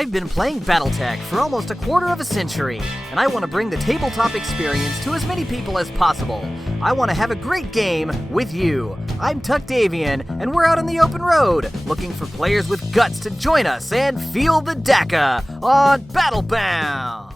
I've been playing Battletech for almost a quarter of a century, and I want to bring the tabletop experience to as many people as possible. I want to have a great game with you. I'm Tuck Davian, and we're out on the open road, looking for players with guts to join us and feel the DACA on Battlebound!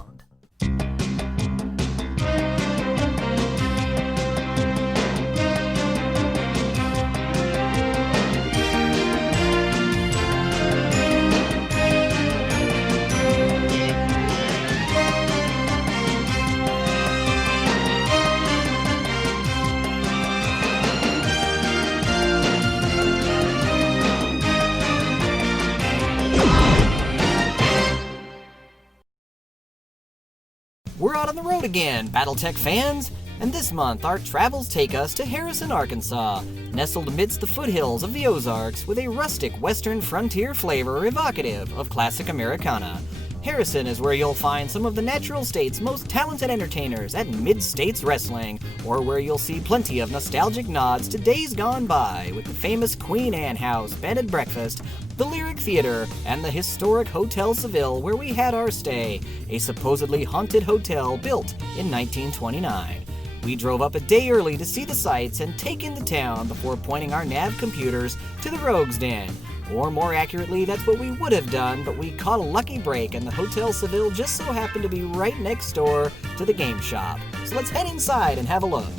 We're out on the road again, Battletech fans! And this month, our travels take us to Harrison, Arkansas, nestled amidst the foothills of the Ozarks with a rustic western frontier flavor evocative of classic Americana. Harrison is where you'll find some of the natural state's most talented entertainers at Mid-States Wrestling, or where you'll see plenty of nostalgic nods to days gone by with the famous Queen Anne House bed and breakfast, the Lyric Theater, and the historic Hotel Seville where we had our stay, a supposedly haunted hotel built in 1929. We drove up a day early to see the sights and take in the town before pointing our nav computers to the Rogue's Den. Or more accurately, that's what we would have done, but we caught a lucky break and the Hotel Seville just so happened to be right next door to the game shop. So let's head inside and have a look.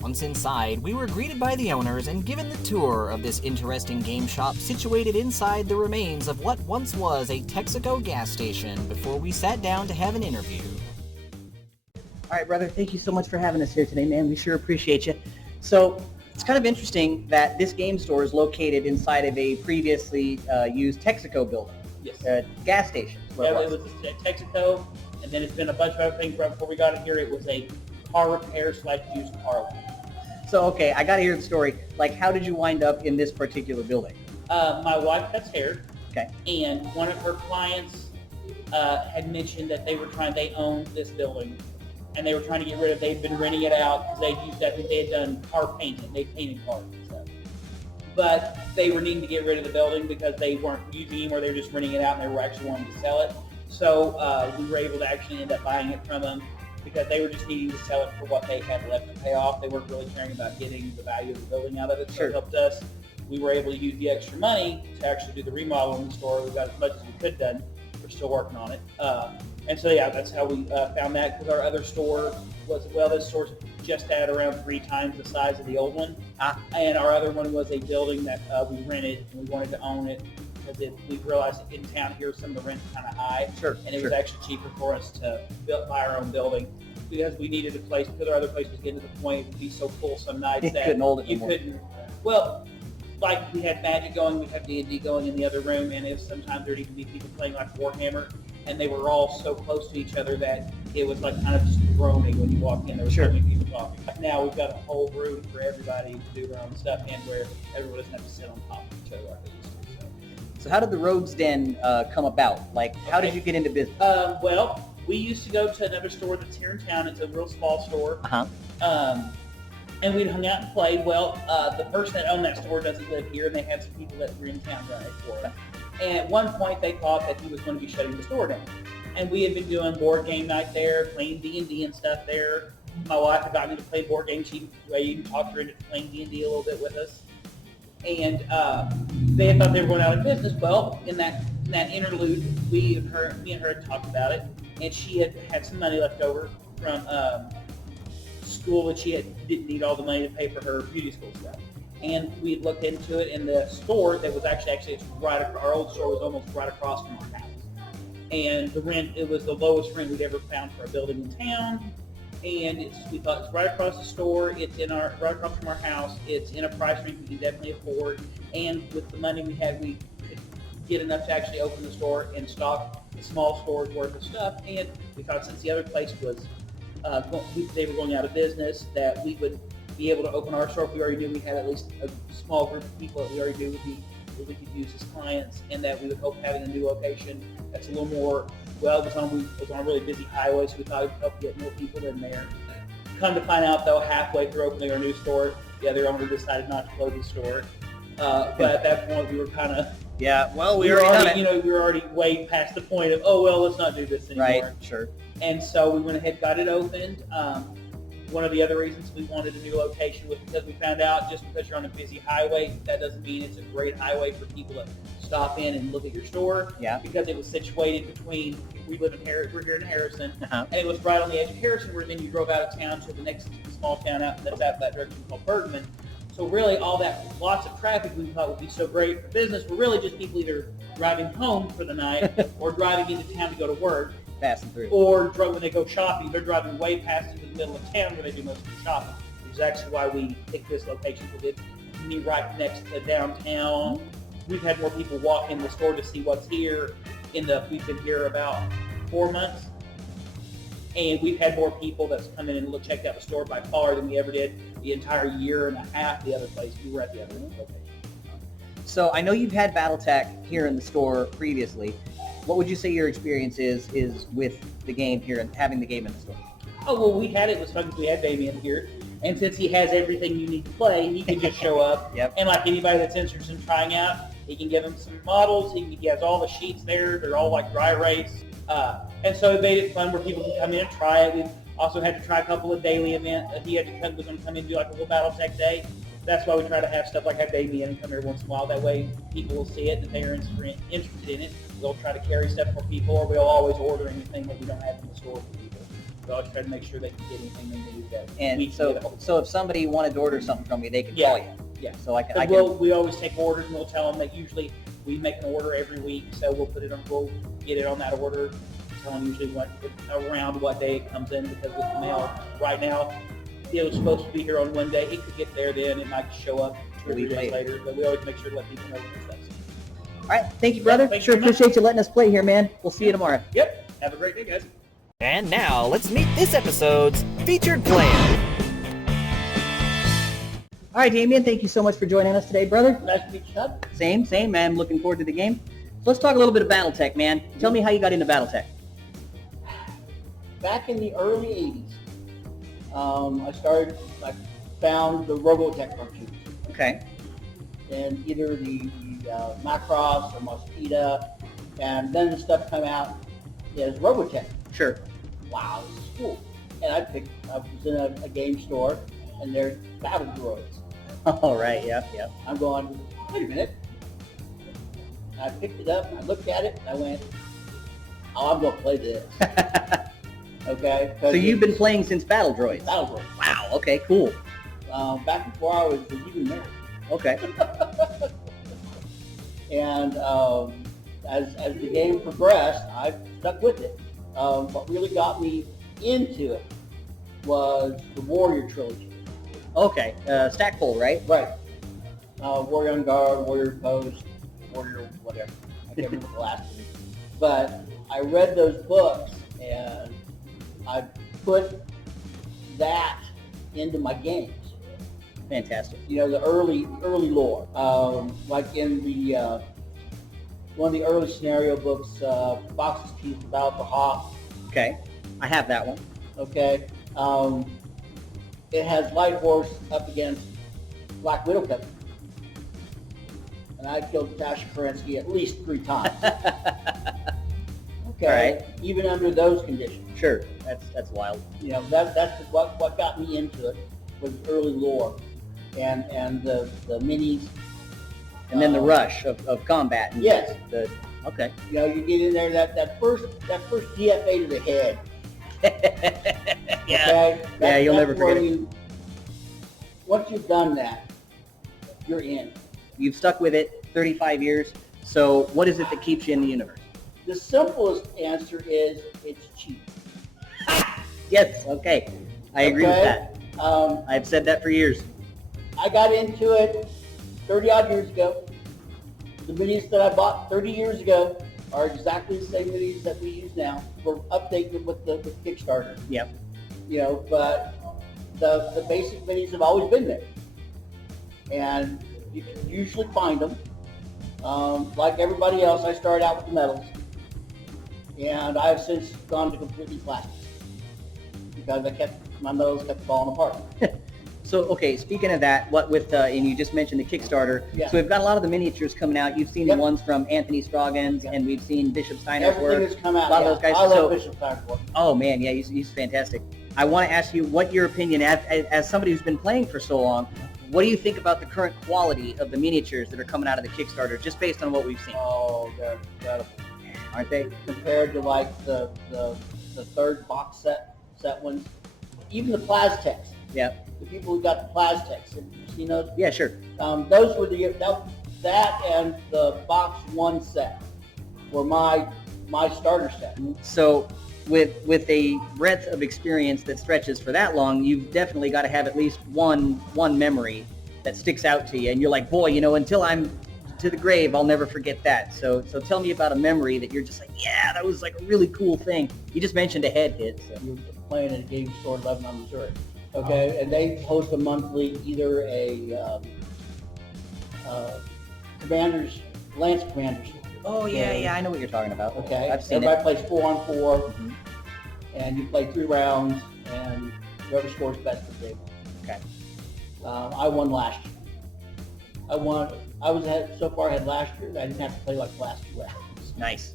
Once inside, we were greeted by the owners and given the tour of this interesting game shop situated inside the remains of what once was a Texaco gas station before we sat down to have an interview. All right, brother, thank you so much for having us here today, man. We sure appreciate you. So, It's kind of interesting that this game store is located inside of a previously used Texaco building. Yes. Gas station. Yeah, it was a Texaco, and then it's been a bunch of other things. Right before we got it here, it was a car repair / used car lot. So, okay, I got to hear the story. Like, how did you wind up in this particular building? My wife cuts hair. Okay. And one of her clients had mentioned that they owned this building, and they were trying to get rid of. They'd been renting it out because they'd used. I think they had done car painting. They painted cars and stuff. But they were needing to get rid of the building because they weren't using it anymore. They were just renting it out, and they were actually wanting to sell it. So we were able to actually end up buying it from them because they were just needing to sell it for what they had left to pay off. They weren't really caring about getting the value of the building out of it. So it helped us. We were able to use the extra money to actually do the remodel in the store. We got as much as we could done. We're still working on it. And so, yeah, that's how we found that, because our other store was, this store's just at around 3 times the size of the old one. And our other one was a building that we rented, and we wanted to own it because we realized in town here some of the rent's kind of high. And it was actually cheaper for us to buy our own building because we needed a place, because our other place was getting to the point it would be so full some nights that couldn't hold it you anymore. couldn't. Well, like we had Magic going, we had D&D going in the other room, and if sometimes there'd even be people playing like Warhammer, and they were all so close to each other that it was like kind of just groaning when you walk in. There were so many people talking. Now we've got a whole room for everybody to do their own stuff and where everyone doesn't have to sit on top of each other like they used to. So how did the Rogues Den come about? Like, how did you get into business? Well, we used to go to another store that's here in town. It's a real small store. And we'd hung out and played. Well, the person that owned that store doesn't live here, and they had some people that were in town running for it. And at one point, they thought that he was going to be shutting the store down. And we had been doing board game night there, playing D&D and stuff there. My wife had gotten me to play board games. She even talked her into playing D&D a little bit with us. And they had thought they were going out of business. Well, in that interlude, me and her had talked about it, and she had some money left over from school that she didn't need all the money to pay for her beauty school stuff. And we had looked into it, and the store that was actually it's right. Our old store was almost right across from our house, and the rent, it was the lowest rent we'd ever found for a building in town. And we thought it's right across the store. It's right across from our house. It's in a price range we can definitely afford. And with the money we had, we could get enough to actually open the store and stock a small store's worth of stuff. And we thought since the other place was they were going out of business, that we would be able to open our store if we already knew we had at least a small group of people that we already knew that we could use as clients, and that we would hope having a new location that's a little more, it was on a really busy highway, so we thought it would help get more people in there. Come to find out, though, halfway through opening our new store, the other owner decided not to close the store. But at that point, we were kind of... Yeah, well, we already done it. We were already way past the point of, let's not do this anymore. Right, sure. And so we went ahead, got it opened. One of the other reasons we wanted a new location was because we found out just because you're on a busy highway, that doesn't mean it's a great highway for people to stop in and look at your store. Yeah. Because it was situated between, we're here in Harrison, and it was right on the edge of Harrison, where then you drove out of town to the next small town that's out that direction called Bergman. So really lots of traffic we thought would be so great for business were really just people either driving home for the night or driving into town to go to work. Passing through. Or when they go shopping, they're driving way past into the middle of town where they do most of the shopping. Which is actually why we picked this location, because it's right next to downtown. We've had more people walk in the store to see what's here. We've been here about 4 months. And we've had more people that's come in and checked out the store by far than we ever did the entire year and a half the other place. We were at the other location. So I know you've had Battletech here in the store previously. What would you say your experience is with the game here and having the game in the store? Oh, well, it was fun because we had Damian here. And since he has everything you need to play, he can just show up. Yep. And like anybody that's interested in trying out, he can give them some models. He has all the sheets there. They're all like dry erase. And so it made it fun where people can come in and try it. We've also had to try a couple of daily events. He was going to come in and do like a little Battletech day. That's why we try to have stuff like have Damian come every once in a while. That way people will see it, and if they're interested in it, we'll try to carry stuff for people, or we'll always order anything that we don't have in the store for people. So I'll try to make sure they can get anything they need. And so if somebody wanted to order something from you, they could call you. Yeah. So we always take orders, and we'll tell them that usually we make an order every week, so we'll get it on that order. Tell them usually around what day it comes in, because with the mail right now, it was supposed to be here on one day. It could get there then. It might show up 2 or 3 days later. But we always make sure to let people know when stuff. All right, thank you, brother. Yeah, sure appreciate you letting us play here, man. We'll see you tomorrow. Yep. Have a great day, guys. And now, let's meet this episode's featured player. All right, Damian, thank you so much for joining us today, brother. Nice to meet you, Chad. Same, man. Looking forward to the game. So let's talk a little bit of Battletech, man. Tell me how you got into Battletech. Back in the early 80s, I found the Robotech cartoons. Okay. And either the Macross or Mosquita, and then the stuff come out as Robotech. Sure. Wow, this is cool. And I was in a game store, and there's battle droids. All right, yeah. I'm going, wait a minute. I picked it up, and I looked at it, and I went, oh, I'm going to play this. Okay? So you've been playing since Battle Droids? Battle Droids. Wow, okay, cool. Back before I was even married. Okay. And as the game progressed, I stuck with it. What really got me into it was the Warrior trilogy. Okay, Stackpole, right? Right. Warrior on Guard, Warrior Post, Warrior whatever. I can't remember the last one. But I read those books and I put that into my games. Fantastic. You know, the early lore. Like in the one of the early scenario books, Fox's Teeth, Battle for Hoth. Okay, I have that one. Okay. It has Light Horse up against Black Widow Cover. And I killed Tasha Kerensky at least 3 times. Okay. All right. Even under those conditions. Sure, that's wild. You know, that's what got me into it was early lore. And the minis. And then the rush of combat. And Yes. Okay. You know, you get in there, that first DFA to the head. Yeah. Okay? Yeah, you'll never where forget it. Once you've done that, you're in. You've stuck with it 35 years. So what is it that keeps you in the universe? The simplest answer is it's cheap. Yes, okay. I agree with that. I've said that for years. I got into it 30 odd years ago. The minis that I bought 30 years ago are exactly the same minis that we use now. We're updated with the Kickstarter. Yep. You know, but the basic minis have always been there. And you can usually find them. Like everybody else, I started out with the metals. And I've since gone to completely plastics. Because my metals kept falling apart. So, okay, speaking of that, what with, and you just mentioned the Kickstarter, Yeah. so we've got a lot of the miniatures coming out. You've seen Yep. the ones from Anthony Stroggins, Yep. and we've seen Bishop Steiner's Everything work. has come out. A lot of those guys. I love So- Bishop Steiner's work. Oh, man, yeah, he's fantastic. I want to ask you what your opinion, as somebody who's been playing for so long, what do you think about the current quality of the miniatures that are coming out of the Kickstarter, just based on what we've seen? Oh, they're incredible. Aren't they? Compared to like the third box set ones, even the Plastechs. Yeah. The people who got the Plastechs, have you seen those? Yeah, sure. Those were that and the box 1 set were my starter set. So with a breadth of experience that stretches for that long, you've definitely got to have at least one memory that sticks out to you. And you're like, boy, you know, until I'm to the grave, I'll never forget that. So tell me about a memory that you're just like, yeah, that was like a really cool thing. You just mentioned a head hit. So. You're playing at a game store in Lebanon, Missouri. Okay, and they host a monthly, either a Lance Commanders. Oh, yeah, I know what you're talking about. Okay, I've seen everybody plays 4-on-4, Mhm. and you play 3 rounds, and whoever scores best is able. Okay. I won last year. So far ahead last year. I didn't have to play like the last 2 rounds. Nice.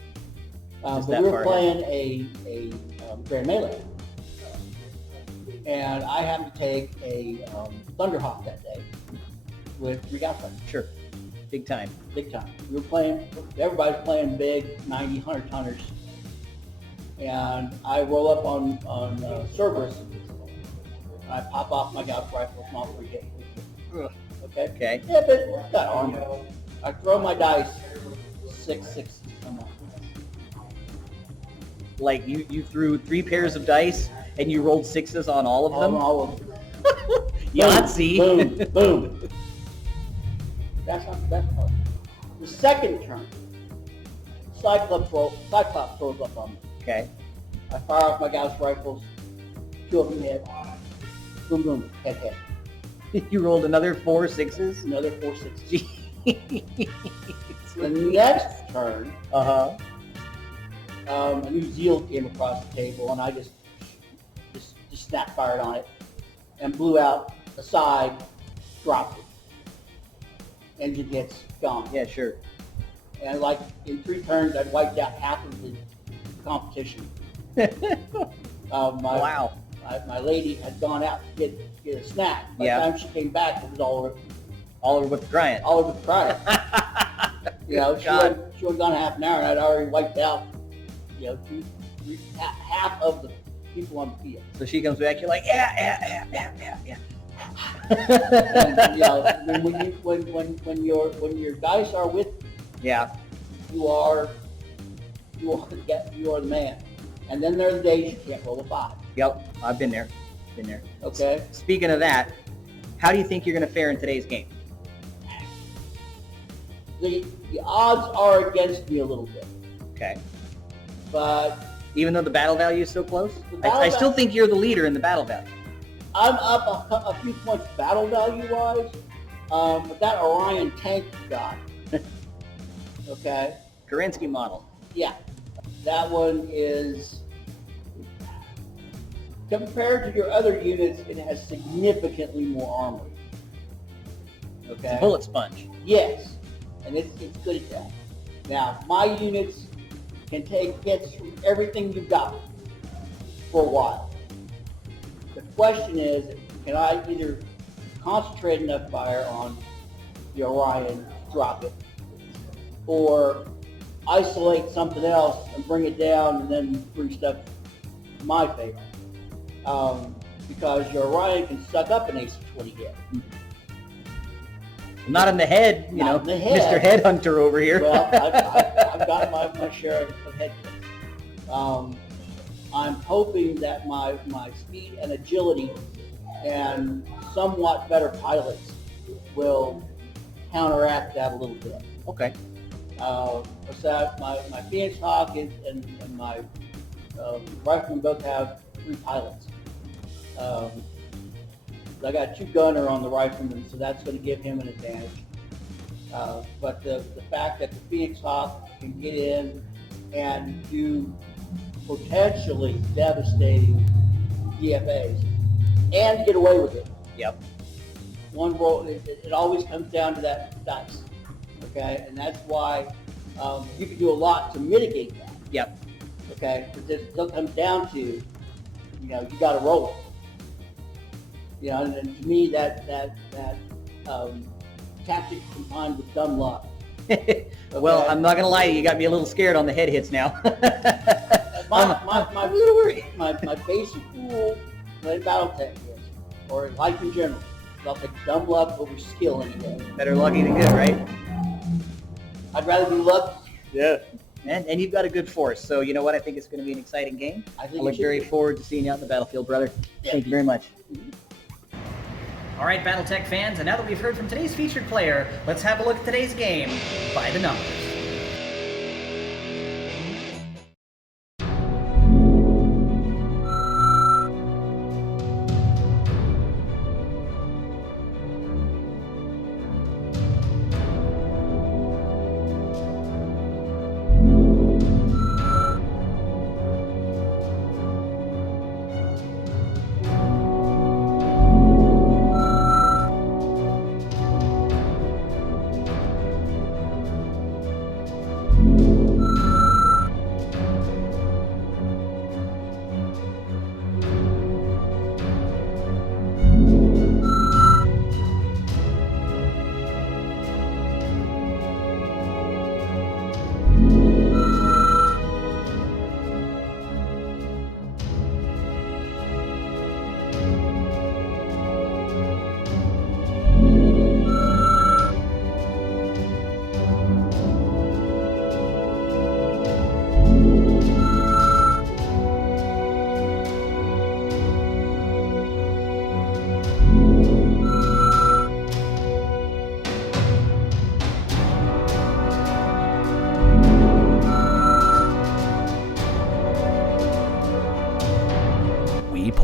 But that we far were playing a Grand Melee, and I happened to take a Thunderhawk that day with 3 Godfather. Sure. Big time. Big time. We were playing, everybody's playing big 90, 100 tonners. And I roll up on Cerberus. I pop off my Gauss rifle, small 3 hit. Okay? Okay. Yeah, but it's got armor. I throw my dice, 6. Come on. Like you threw 3 pairs of dice and you rolled 6s on all of them? All of them. Yahtzee. Boom, boom. That's not the best part. The second turn, Cyclops throws up on me. Okay. I fire off my Gauss rifles. 2 of them hit. Boom, boom, head. You rolled another 4 6s? Another 4 6s. The next turn, a new Zeal came across the table, and I just snap fired on it and blew out the side, dropped it. Engine hits, gone. Yeah, sure. And like in 3 turns, I'd wiped out half of the competition. Wow. My lady had gone out to get a snack. By the time she came back, it was all over with the Bryant. All over the Bryant. She had gone half an hour, and I'd already wiped out, half of the people on the field. So she comes back, you're like, yeah. And, when your dice are with you are the man. And then there are the days you can't roll a 5. Yep, I've been there. Okay. Speaking of that, how do you think you're going to fare in today's game? The odds are against me a little bit. Okay. But even though the battle value is so close, I still think you're the leader in the battle value. I'm up a few points battle value wise, but that Orion tank you got, okay? Kerensky model. Yeah, that one is, compared to your other units, it has significantly more armor. Okay. It's a bullet sponge. Yes, and it's good at that. Now, my units can take hits from everything you've got for a while. The question is, can I either concentrate enough fire on the Orion to drop it, or isolate something else and bring it down and then bring stuff to my favor? Because your Orion can suck up an AC-20 hit. Not in the head, Not in the head. Mr. Headhunter over here. Well, I've got my share of head kicks. I'm hoping that my speed and agility and somewhat better pilots will counteract that a little bit. Okay. What's that? My Phoenix Hawk and my Rifleman both have 3 pilots. I got 2 gunner on the Rifleman, so that's going to give him an advantage. But the fact that the Phoenix Hawk can get in and do potentially devastating DFAs and get away with it. Yep. One roll, it always comes down to that dice. Okay, and that's why you can do a lot to mitigate that. Yep. Okay, but it still comes down to, you got to roll it. And to me, that tactic combined with dumb luck. Okay? Well, I'm not going to lie to you. You got me a little scared on the head hits now. I'm a little worried. My basic rule in Battletech is, or in life in general, I'll take dumb luck over skill any day. Better lucky than good, right? I'd rather be lucky. Yeah. And you've got a good force, so you know what? I think it's going to be an exciting game. I look very forward to seeing you out in the battlefield, brother. Yeah. Thank you very much. Mm-hmm. All right, Battletech fans, and now that we've heard from today's featured player, let's have a look at today's game by the numbers.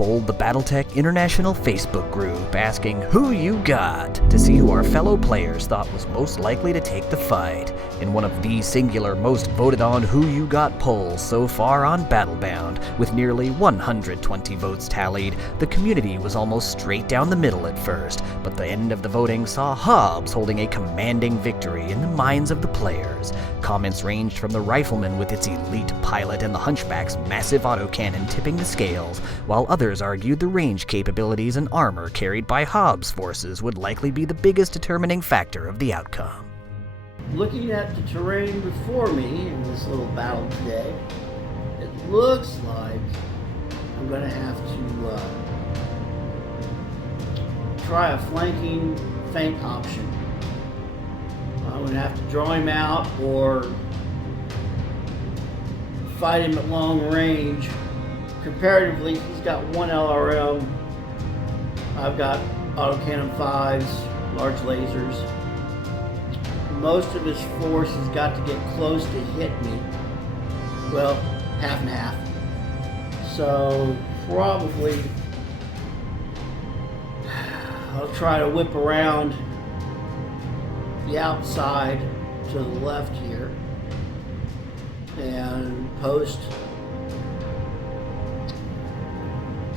polled the Battletech International Facebook group asking who you got to see who our fellow players thought was most likely to take the fight. In one of the singular most voted on who you got polls so far on Battlebound, with nearly 120 votes tallied, the community was almost straight down the middle at first, but the end of the voting saw Hobbs holding a commanding victory in the minds of the players. Comments ranged from the Rifleman with its elite pilot and the Hunchback's massive autocannon tipping the scales, while others argued the range capabilities and armor carried by Hobbs' forces would likely be the biggest determining factor of the outcome. Looking at the terrain before me in this little battle today, it looks like I'm going to have to try a flanking feint option. I'm going to have to draw him out or fight him at long range. Comparatively, he's got one LRM. I've got autocannon 5s, large lasers. Most of his force has got to get close to hit me. Well, half and half. So probably I'll try to whip around the outside to the left here and post.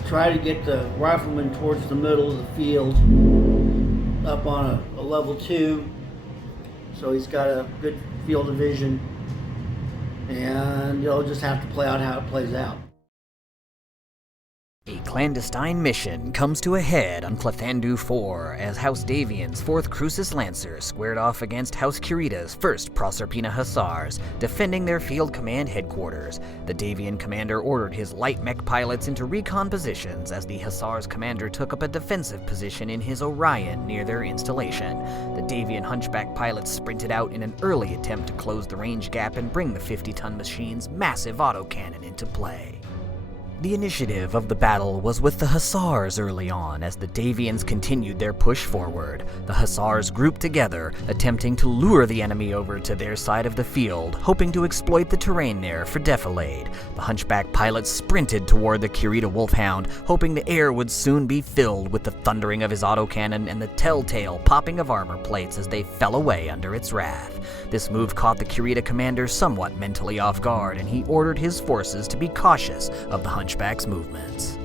Try to get the Rifleman towards the middle of the field up on a level 2. So he's got a good field of vision, and you'll just have to play out how it plays out. A clandestine mission comes to a head on Clethandu 4 as House Davian's 4th Crucis Lancer squared off against House Kurita's 1st Proserpina Hussars, defending their field command headquarters. The Davian commander ordered his light mech pilots into recon positions as the Hussars commander took up a defensive position in his Orion near their installation. The Davian Hunchback pilots sprinted out in an early attempt to close the range gap and bring the 50-ton machine's massive autocannon into play. The initiative of the battle was with the Hussars early on as the Davians continued their push forward. The Hussars grouped together, attempting to lure the enemy over to their side of the field, hoping to exploit the terrain there for defilade. The Hunchback pilots sprinted toward the Kurita Wolfhound, hoping the air would soon be filled with the thundering of his autocannon and the telltale popping of armor plates as they fell away under its wrath. This move caught the Kurita commander somewhat mentally off guard, and he ordered his forces to be cautious of the Hunchback's movements.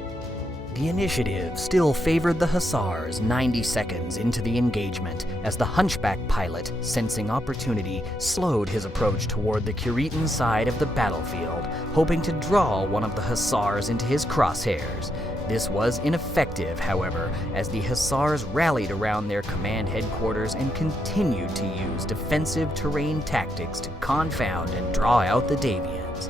The initiative still favored the Hussars 90 seconds into the engagement, as the Hunchback pilot, sensing opportunity, slowed his approach toward the Kuritan side of the battlefield, hoping to draw one of the Hussars into his crosshairs. This was ineffective, however, as the Hussars rallied around their command headquarters and continued to use defensive terrain tactics to confound and draw out the Davians.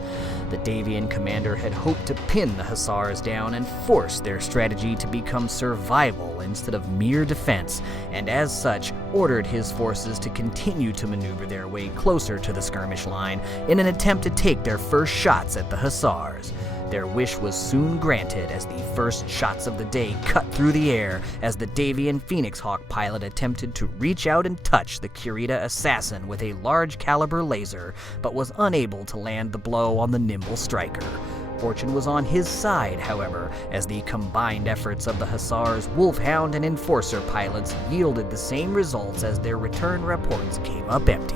The Davian commander had hoped to pin the Hussars down and force their strategy to become survival instead of mere defense, and as such, ordered his forces to continue to maneuver their way closer to the skirmish line in an attempt to take their first shots at the Hussars. Their wish was soon granted as the first shots of the day cut through the air as the Davian Phoenix Hawk pilot attempted to reach out and touch the Kurita assassin with a large caliber laser, but was unable to land the blow on the nimble striker. Fortune was on his side, however, as the combined efforts of the Hussars, Wolfhound, and Enforcer pilots yielded the same results as their return reports came up empty.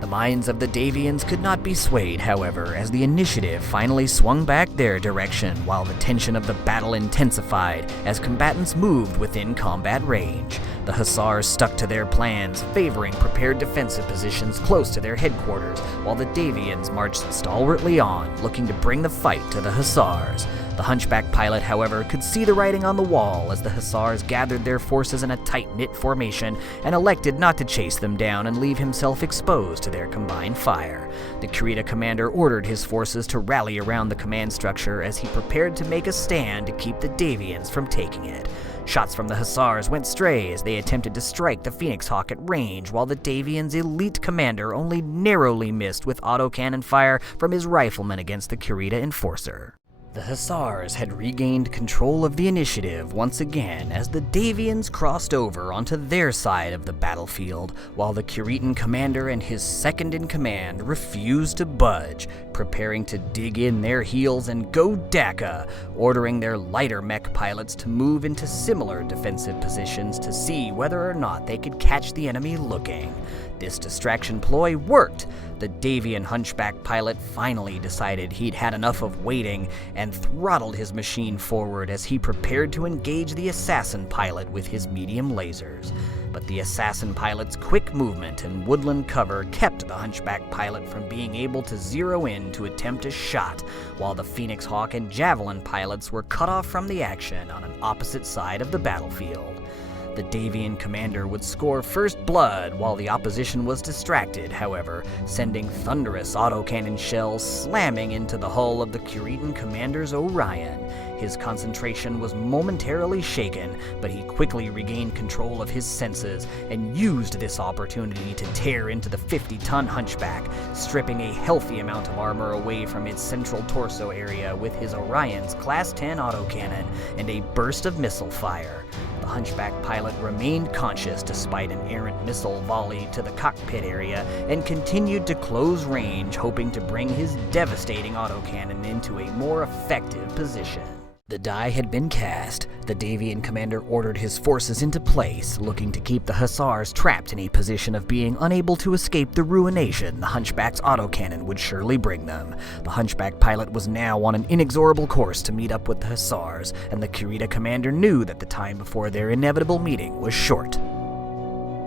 The minds of the Davians could not be swayed, however, as the initiative finally swung back their direction while the tension of the battle intensified as combatants moved within combat range. The Hussars stuck to their plans, favoring prepared defensive positions close to their headquarters, while the Davians marched stalwartly on, looking to bring the fight to the Hussars. The Hunchback pilot, however, could see the writing on the wall as the Hussars gathered their forces in a tight-knit formation and elected not to chase them down and leave himself exposed to their combined fire. The Kurita commander ordered his forces to rally around the command structure as he prepared to make a stand to keep the Davians from taking it. Shots from the Hussars went stray as they attempted to strike the Phoenix Hawk at range, while the Davian's elite commander only narrowly missed with autocannon fire from his riflemen against the Kurita Enforcer. The Hussars had regained control of the initiative once again as the Davians crossed over onto their side of the battlefield, while the Curitan commander and his second-in-command refused to budge, preparing to dig in their heels and go Daka, ordering their lighter mech pilots to move into similar defensive positions to see whether or not they could catch the enemy looking. This distraction ploy worked. The Davian hunchback pilot finally decided he'd had enough of waiting and throttled his machine forward as he prepared to engage the assassin pilot with his medium lasers. But the assassin pilot's quick movement and woodland cover kept the hunchback pilot from being able to zero in to attempt a shot, while the Phoenix Hawk and Javelin pilots were cut off from the action on an opposite side of the battlefield. The Davian commander would score first blood while the opposition was distracted, however, sending thunderous autocannon shells slamming into the hull of the Curitan commander's Orion. His concentration was momentarily shaken, but he quickly regained control of his senses and used this opportunity to tear into the 50-ton hunchback, stripping a healthy amount of armor away from its central torso area with his Orion's Class 10 autocannon and a burst of missile fire. The hunchback pilot remained conscious despite an errant missile volley to the cockpit area and continued to close range, hoping to bring his devastating autocannon into a more effective position. The die had been cast. The Davian commander ordered his forces into place, looking to keep the Hussars trapped in a position of being unable to escape the ruination the Hunchback's autocannon would surely bring them. The Hunchback pilot was now on an inexorable course to meet up with the Hussars, and the Kurita commander knew that the time before their inevitable meeting was short.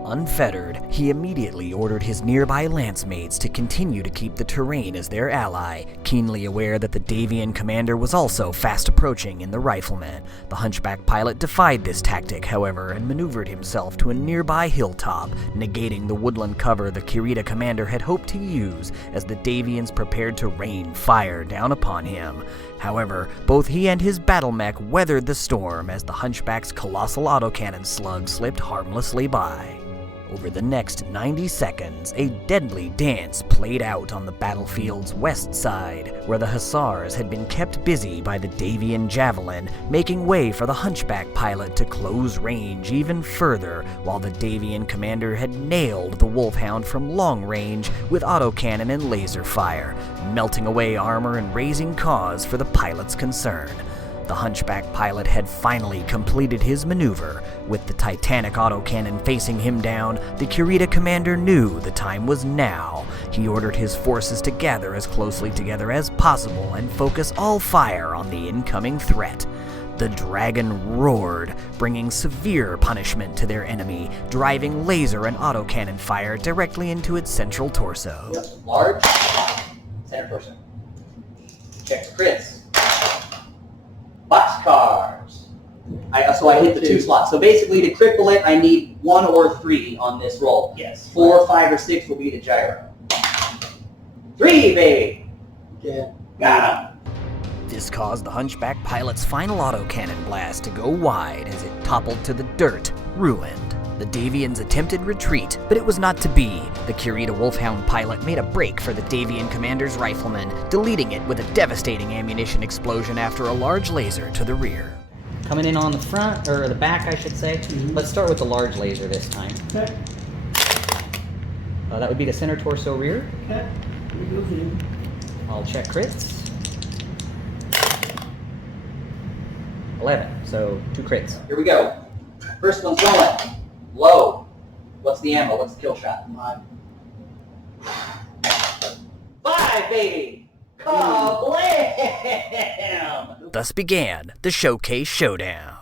Unfettered, he immediately ordered his nearby lance mates to continue to keep the terrain as their ally, keenly aware that the Davian commander was also fast approaching in the riflemen. The hunchback pilot defied this tactic, however, and maneuvered himself to a nearby hilltop, negating the woodland cover the Kurita commander had hoped to use as the Davians prepared to rain fire down upon him. However, both he and his battle mech weathered the storm as the hunchback's colossal autocannon slug slipped harmlessly by. Over the next 90 seconds, a deadly dance played out on the battlefield's west side, where the Hussars had been kept busy by the Davian Javelin, making way for the hunchback pilot to close range even further, while the Davian commander had nailed the Wolfhound from long range with autocannon and laser fire, melting away armor and raising cause for the pilot's concern. The hunchback pilot had finally completed his maneuver. With the Titanic autocannon facing him down, the Kurita commander knew the time was now. He ordered his forces to gather as closely together as possible and focus all fire on the incoming threat. The dragon roared, bringing severe punishment to their enemy, driving laser and autocannon fire directly into its central torso. Yep. Large, center torso. Check crits. Boxcars. So I hit the 2 slots. So basically, to cripple it, I need 1 or 3 on this roll. Yes. 4, 5, or 6 will be the gyro. 3, baby. Yeah. Got him. This caused the hunchback pilot's final autocannon blast to go wide as it toppled to the dirt, ruined. The Davians attempted retreat, but it was not to be. The Kurita Wolfhound pilot made a break for the Davian commander's rifleman, deleting it with a devastating ammunition explosion after a large laser to the rear. Coming in on the front, or the back, I should say. Let's start with the large laser this time. Okay. That would be the center torso rear. Okay. Here goes in. I'll check crits. 11, so 2 crits. Here we go. First one's going. Low. What's the ammo? What's the kill shot? 5, baby! Kablam! Thus began the Showcase Showdown.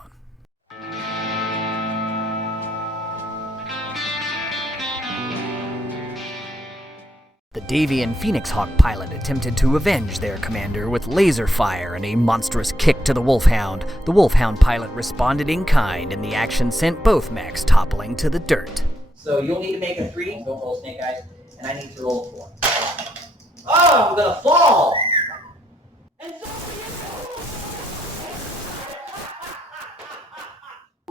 The Davian Phoenix Hawk pilot attempted to avenge their commander with laser fire and a monstrous kick to the Wolfhound. The Wolfhound pilot responded in kind, and the action sent both mechs toppling to the dirt. So you'll need to make a 3. Don't roll snake eyes. And I need to roll a 4. Oh, I'm gonna fall! And so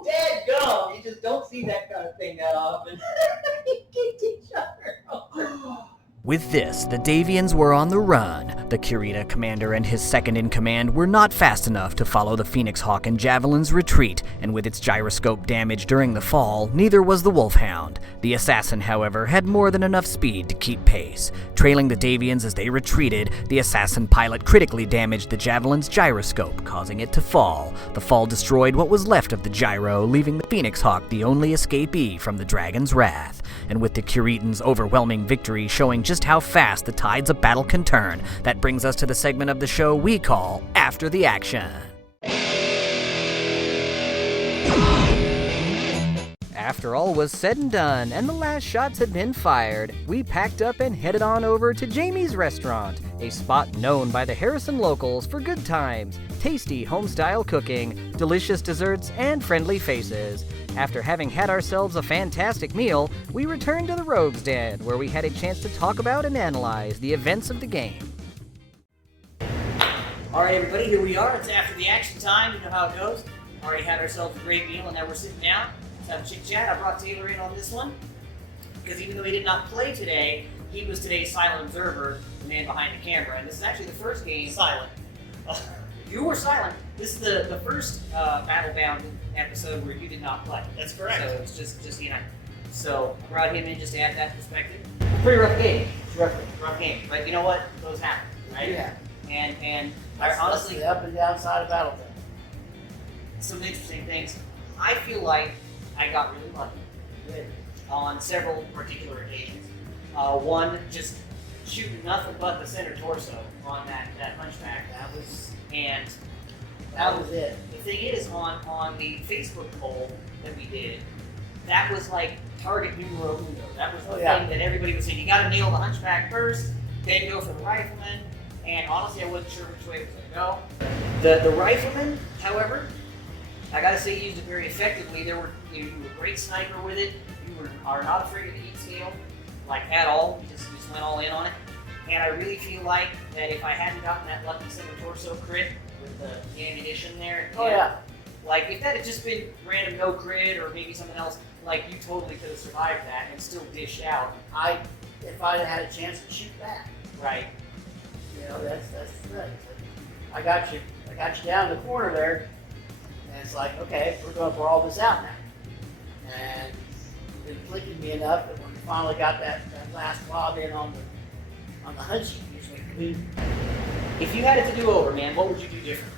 dead gum! You just don't see that kind of thing that often. You kicked each other. With this, the Davians were on the run, The Kurita commander and his second-in-command were not fast enough to follow the Phoenix Hawk and Javelin's retreat, and with its gyroscope damage during the fall, neither was the Wolfhound. The assassin, however, had more than enough speed to keep pace. Trailing the Davians as they retreated, the assassin pilot critically damaged the Javelin's gyroscope, causing it to fall. The fall destroyed what was left of the gyro, leaving the Phoenix Hawk the only escapee from the Dragon's wrath. And with the Kuritans' overwhelming victory showing just how fast the tides of battle can turn, that brings us to the segment of the show we call After the Action. After all was said and done, and the last shots had been fired, we packed up and headed on over to Jamie's Restaurant, a spot known by the Harrison locals for good times, tasty home-style cooking, delicious desserts, and friendly faces. After having had ourselves a fantastic meal, we returned to the Rogue's Den, where we had a chance to talk about and analyze the events of the game. Alright everybody, here we are. It's after the action time. You know how it goes. Already had ourselves a great meal and now we're sitting down. Let's have a chit chat. I brought Taylor in on this one because even though he did not play today, he was today's silent observer, the man behind the camera. And this is actually the first game. Silent. You were silent. This is the first Battlebound episode where you did not play. That's correct. So it's just he and I. So I brought him in just to add that perspective. Pretty rough game. Rough game. But you know what? Those happen, right? Yeah. And That's honestly, the up and down side of Battletech. some interesting things. I feel like I got really lucky on several particular occasions. One, just shooting nothing but the center torso on that hunchback. That was it. The thing is, on the Facebook poll that we did, that was like target numero uno. That was the thing that everybody was saying. You got to nail the hunchback first, then go for the rifleman. And honestly, I wasn't sure which way it was going to go. The rifleman, however, I got to say, used it very effectively. You were a great sniper with it. You are not afraid of the heat scale, like at all. You just went all in on it. And I really feel like that if I hadn't gotten that lucky center torso crit with the ammunition there, like if that had just been random no crit or maybe something else, like you totally could have survived that and still dished out. If I had a chance to shoot back. Right. You know, that's right. I got you down in the corner there, and it's like, okay, we're going to brawl this out now. And it's been clicking me enough that when we finally got that last lob in on the hunchy, it's like, if you had it to do over, man, what would you do different?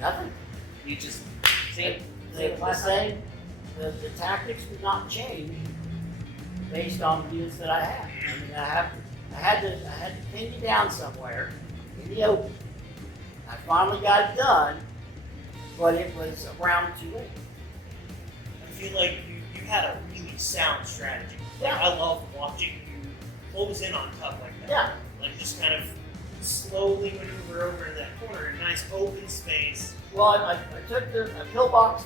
nothing. You just same. The tactics did not change based on the units that I had. I mean, I had to pin you down somewhere in the open. I finally got it done, but it was around too late. I feel like you had a really sound strategy. Like, Yeah. I love watching you close in on Tuck like that. Yeah. Like just kind of slowly maneuver over in that corner, a nice open space. Well, I took the pillbox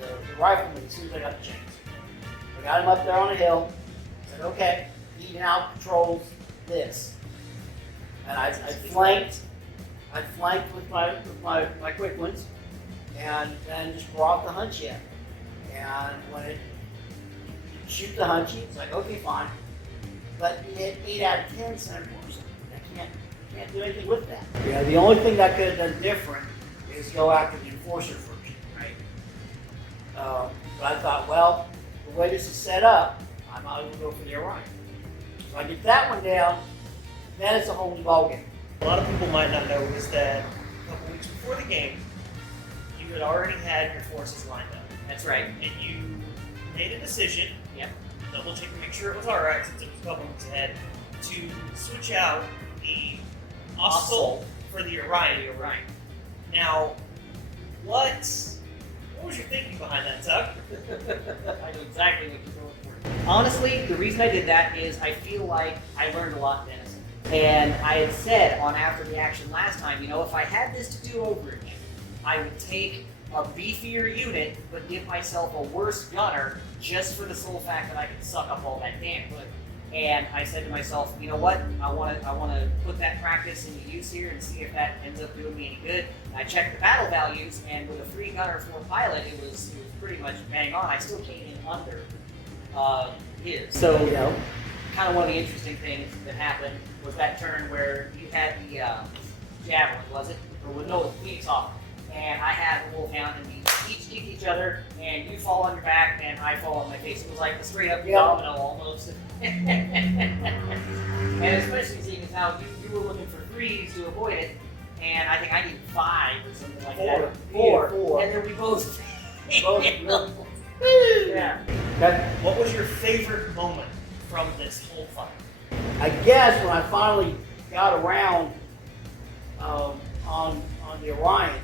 the rifleman as soon as I got the chance. I got him up there on a hill. Said, okay, he now controls this. And I flanked with my quick ones, and then just brought the hunchy in. And when it shoot the hunchy, it's like, okay, fine. But you hit 8 out of 10 center torso. I can't do anything with that. Yeah, the only thing that could have done different is go after the enforcer first, right? But I thought, well, the way this is set up, I might as well go for the Orion. So I get that one down, then it's a whole new ballgame. A lot of people might not know is that a couple weeks before the game, you had already had your forces lined up. That's right. And you made a decision, Yep. double check to make sure it was alright since it was a couple weeks ahead, to switch out the Assault for the Orion. Now, what was your thinking behind that, Tuck? I know exactly what you're going for. Honestly, the reason I did that is I feel like I learned a lot in Denison. And I had said on After the Action last time, if I had this to do over again, I would take a beefier unit, but give myself a worse gunner just for the sole fact that I could suck up all that damn wood. And I said to myself, you know what? I want to put that practice into use here and see if that ends up doing me any good. And I checked the battle values, and with a 3 gunner 4 pilot, it was pretty much bang on. I still came in under his. So, kind of one of the interesting things that happened was that turn where you had the javelin, was it? Or no, the Phoenix Hawk. And I had the Wolfhound, and we each kick each other, and you fall on your back, and I fall on my face. It was like a straight up domino almost. And especially seeing as how you were looking for 3s to avoid it, and I think I needed 5 or something like that. Four. And then we both. Yeah. What was your favorite moment from this whole fight? I guess when I finally got around on the Orion,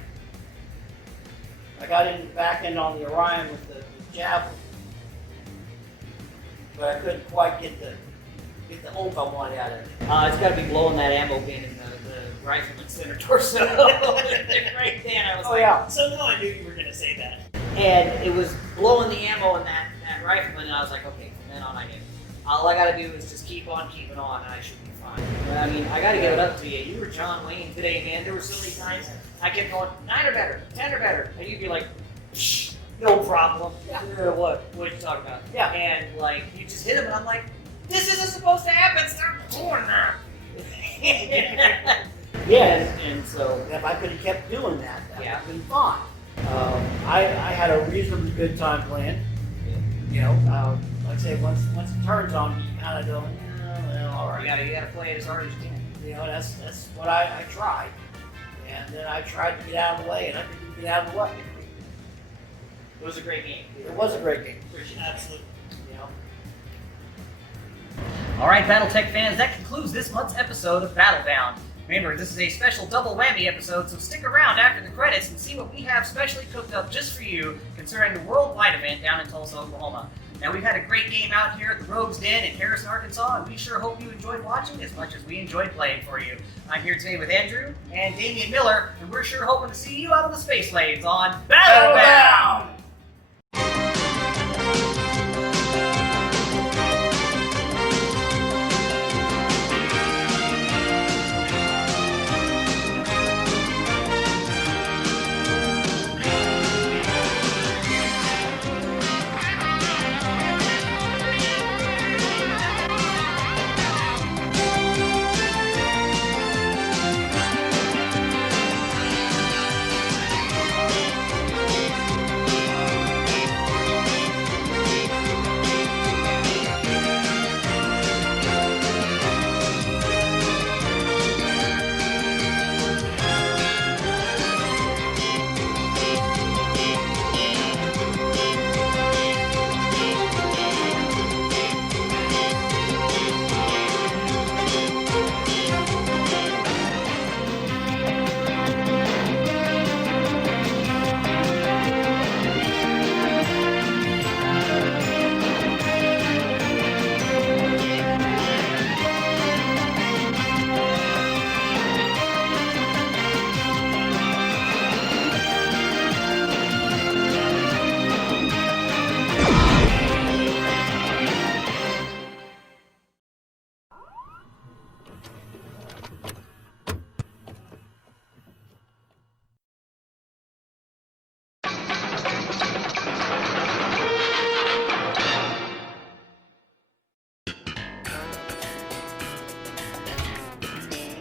I got in the back end on the Orion with the javelin, but I couldn't quite get the ult I wanted out of it. It's got to be blowing that ammo bin in the rifleman's center torso. Right then, I was like, Somehow I knew you were going to say that. and it was blowing the ammo in that rifleman, and I was like, okay, from then on I knew. All I got to do is just keep on keeping on, and I should be fine. I mean, I got to give it up to you. You were John Wayne today, man. There were so many times I kept going, 9 or better, 10 or better, and you'd be like, psh, no problem. Yeah. What are you talking about? Yeah. And like, you just hit him, and I'm like, this isn't supposed to happen. Stop doing that. Yes, and so if I could have kept doing that, that would Yeah. have been fine. I had a reasonably good time playing. You know, like I say, once it turns on, you kind of go, oh, well, all right. you gotta play it as hard as you can. You know, that's what I tried. And then I tried to get out of the way, and I didn't get out of the way. It was a great game. It was a great game. Absolutely. You know. All right, Battletech fans, that concludes this month's episode of Battlebound. Remember, this is a special double whammy episode, so stick around after the credits and see what we have specially cooked up just for you concerning the worldwide event down in Tulsa, Oklahoma. Now, we've had a great game out here at the Rogues Den in Harrison, Arkansas, and we sure hope you enjoyed watching as much as we enjoyed playing for you. I'm here today with Andrew and Damian Miller, and we're sure hoping to see you out on the space lanes on Battlebound!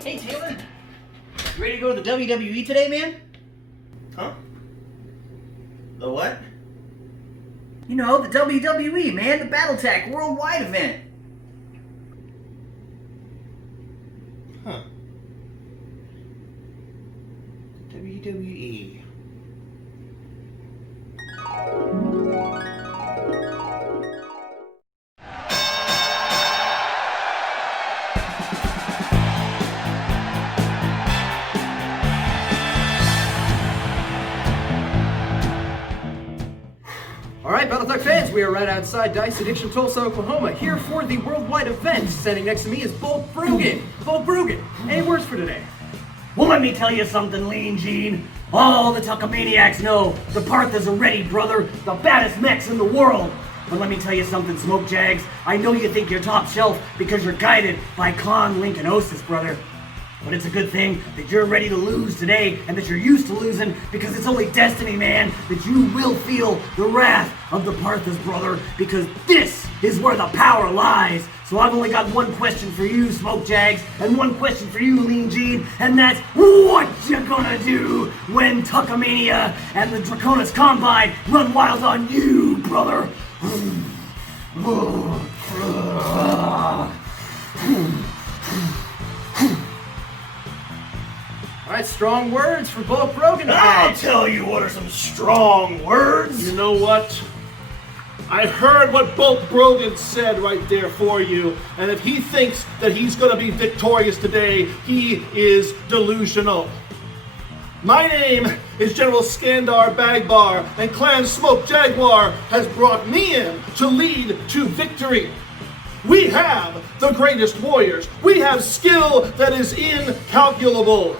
Hey, Taylor, you ready to go to the WWE today, man? Huh? The what? You know, the WWE, man, the Battletech Worldwide Event. Huh. WWE. Alright, Battletech fans, we are right outside Dice Addiction, Tulsa, Oklahoma, here for the worldwide event. Standing next to me is Bolt Brugan. Bolt Brugan, any words for today? Well, let me tell you something, Lean Gene. All the Tuckamaniacs know the Parthas are ready, brother. The baddest mechs in the world. But let me tell you something, Smoke Jags. I know you think you're top shelf because you're guided by Khan Lincolnosis, brother. But it's a good thing that you're ready to lose today and that you're used to losing because it's only destiny, man, that you will feel the wrath of the Parthas, brother, because this is where the power lies. So I've only got one question for you, Smoke Jags, and one question for you, Lean Gene, and that's what you gonna do when Tuckamania and the Draconis Combine run wild on you, brother? All right, strong words for Bulk Brogan. I'll tell you what are some strong words. You know what? I heard what Bulk Brogan said right there for you, and if he thinks that he's going to be victorious today, he is delusional. My name is General Skandar Bagbar, and Clan Smoke Jaguar has brought me in to lead to victory. We have the greatest warriors. We have skill that is incalculable.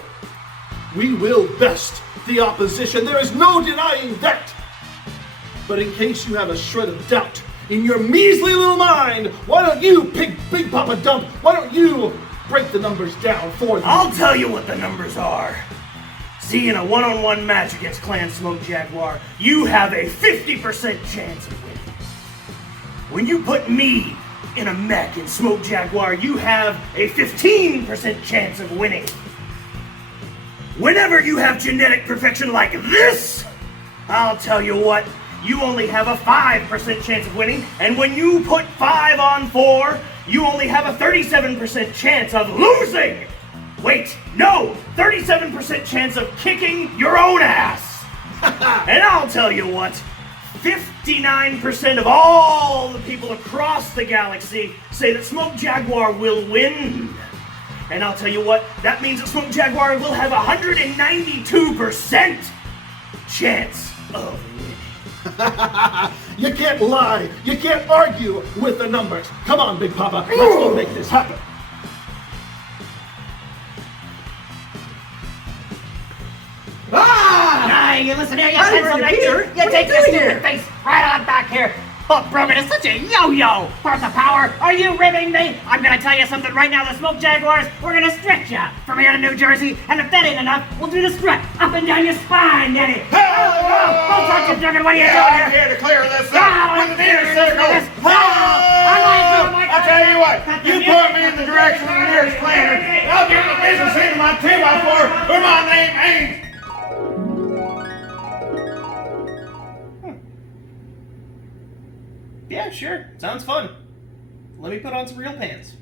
We will best the opposition. There is no denying that. But in case you have a shred of doubt in your measly little mind, why don't you, Big Papa Dump, why don't you break the numbers down for them? I'll tell you what the numbers are. See, in a one-on-one match against Clan Smoke Jaguar, you have a 50% chance of winning. When you put me in a mech in Smoke Jaguar, you have a 15% chance of winning. Whenever you have genetic perfection like this, I'll tell you what, you only have a 5% chance of winning, and when you put 5 on 4, you only have a 37% chance of losing! Wait, no! 37% chance of kicking your own ass! And I'll tell you what, 59% of all the people across the galaxy say that Smoke Jaguar will win. And I'll tell you what, that means that Smoke Jaguar will have 192% chance of winning. You can't lie. You can't argue with the numbers. Come on, Big Papa. Let's go make this happen. Hey, you listen here, you pencil neck. You take your stupid face right on back here. Bulk Brogan is such a yo-yo. Part the power. Are you ribbing me? I'm gonna tell you something right now. The Smoke Jaguars, we're gonna stretch you from here to New Jersey, and if that ain't enough, we'll do the strut up and down your spine, Daddy. Don't touch it, Juggen. What are you doing here? I'm here to clear this up. With the meter circle. I tell you what, you point me in the direction of the nearest planet. I'll get the business into my 2x4 where my name ain't. Yeah, sure. Sounds fun. Let me put on some real pants.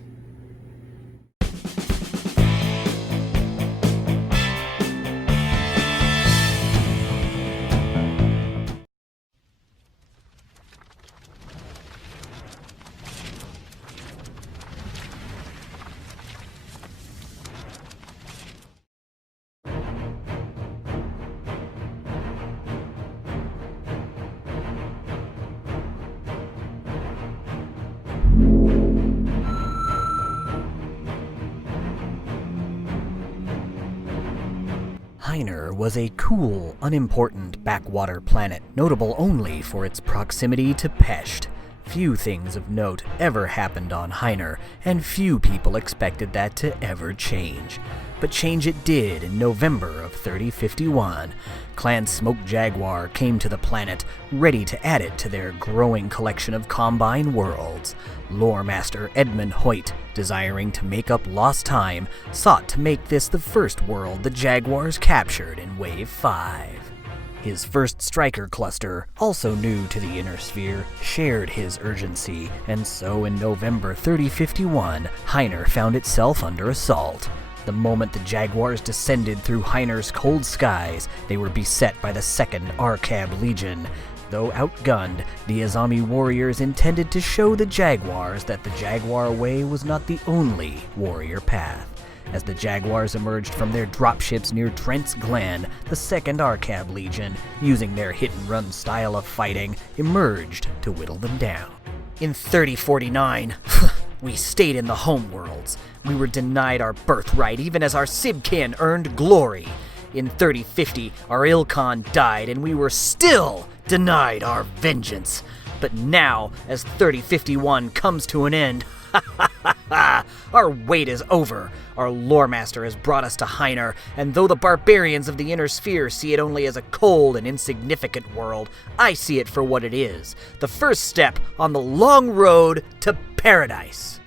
Hyner was a cool, unimportant backwater planet, notable only for its proximity to Pesht. Few things of note ever happened on Hyner, and few people expected that to ever change. But change it did in November of 3051. Clan Smoke Jaguar came to the planet, ready to add it to their growing collection of Combine worlds. Lore Master Edmund Hoyt, desiring to make up lost time, sought to make this the first world the Jaguars captured in Wave 5. His first striker cluster, also new to the Inner Sphere, shared his urgency, and so in November 3051, Hyner found itself under assault. The moment the Jaguars descended through Hyner's cold skies, they were beset by the 2nd Arkab Legion. Though outgunned, the Azami warriors intended to show the Jaguars that the Jaguar way was not the only warrior path. As the Jaguars emerged from their dropships near Trent's Glen, the 2nd Arkab Legion, using their hit-and-run style of fighting, emerged to whittle them down. In 3049, we stayed in the homeworlds. We were denied our birthright even as our Sibkin earned glory. In 3050, our Ilkhan died and we were still denied our vengeance. But now, as 3051 comes to an end, ha! Our wait is over. Our lore master has brought us to Hyner, and though the barbarians of the Inner Sphere see it only as a cold and insignificant world, I see it for what it is. The first step on the long road to paradise.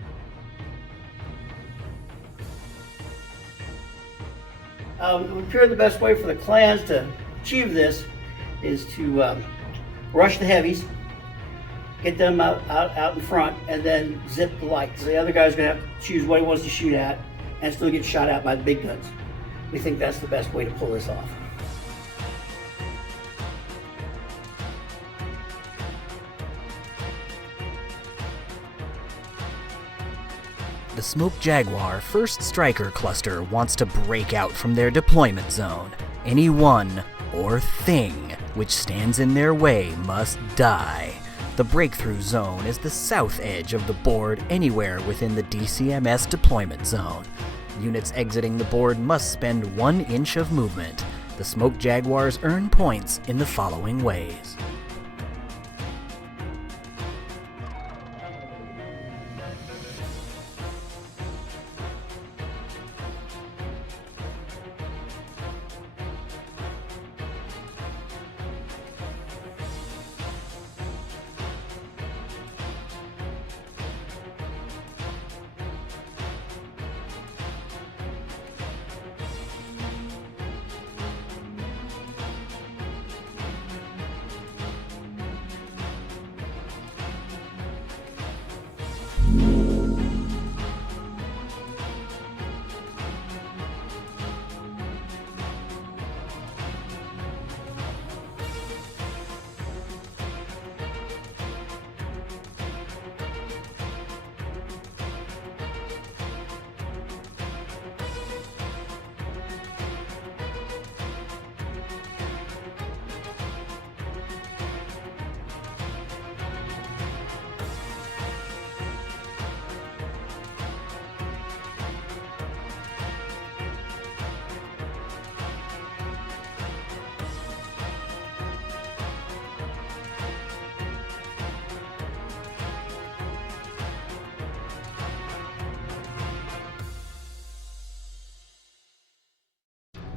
I'm sure the best way for the clans to achieve this is to rush the heavies, get them out in front, and then zip the lights. The other guy's going to have to choose what he wants to shoot at and still get shot at by the big guns. We think that's the best way to pull this off. The Smoke Jaguar 1st Striker Cluster wants to break out from their deployment zone. Anyone or thing which stands in their way must die. The breakthrough zone is the south edge of the board anywhere within the DCMS deployment zone. Units exiting the board must spend 1 inch of movement. The Smoke Jaguars earn points in the following ways.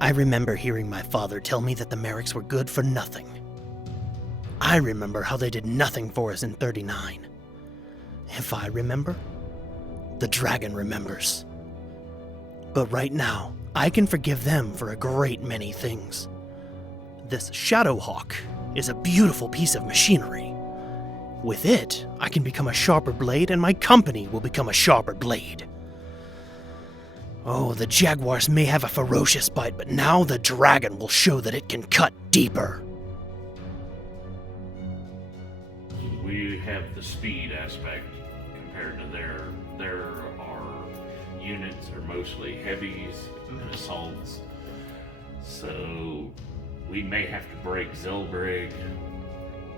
I remember hearing my father tell me that the Merrics were good for nothing. I remember how they did nothing for us in 39. If I remember, the dragon remembers. But right now, I can forgive them for a great many things. This Shadowhawk is a beautiful piece of machinery. With it, I can become a sharper blade, and my company will become a sharper blade. Oh, the Jaguars may have a ferocious bite, but now the dragon will show that it can cut deeper. We have the speed aspect compared to there are units are mostly heavies and assaults. So we may have to break Zelbrig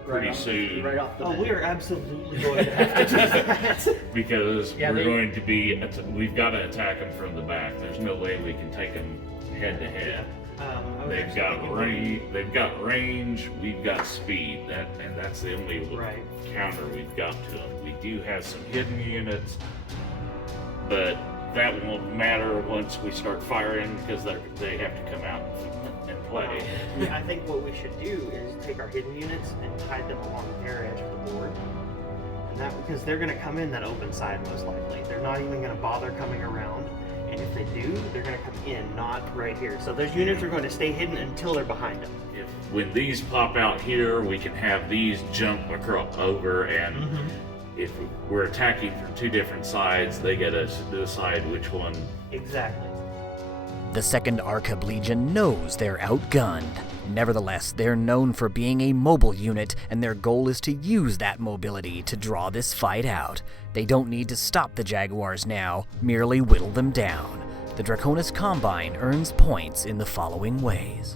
pretty soon. Right off the bat. We are absolutely going to have to do that. Because we're going to be, we've got to attack them from the back. There's no way we can take them head to head. They've got range, we've got speed, and that's the only counter we've got to them. We do have some hidden units, but that won't matter once we start firing because they have to come out and play. I think what we should do is take our hidden units and hide them along their edge of the board. And that because they're going to come in that open side most likely. They're not even going to bother coming around. And if they do, they're going to come in, not right here. So those units are going to stay hidden until they're behind them. When these pop out here, we can have these jump across over, and if we're attacking from 2 different sides, they get to decide which one. Exactly. The 2nd Arkab Legion knows they're outgunned. Nevertheless, they're known for being a mobile unit, and their goal is to use that mobility to draw this fight out. They don't need to stop the Jaguars now, merely whittle them down. The Draconis Combine earns points in the following ways.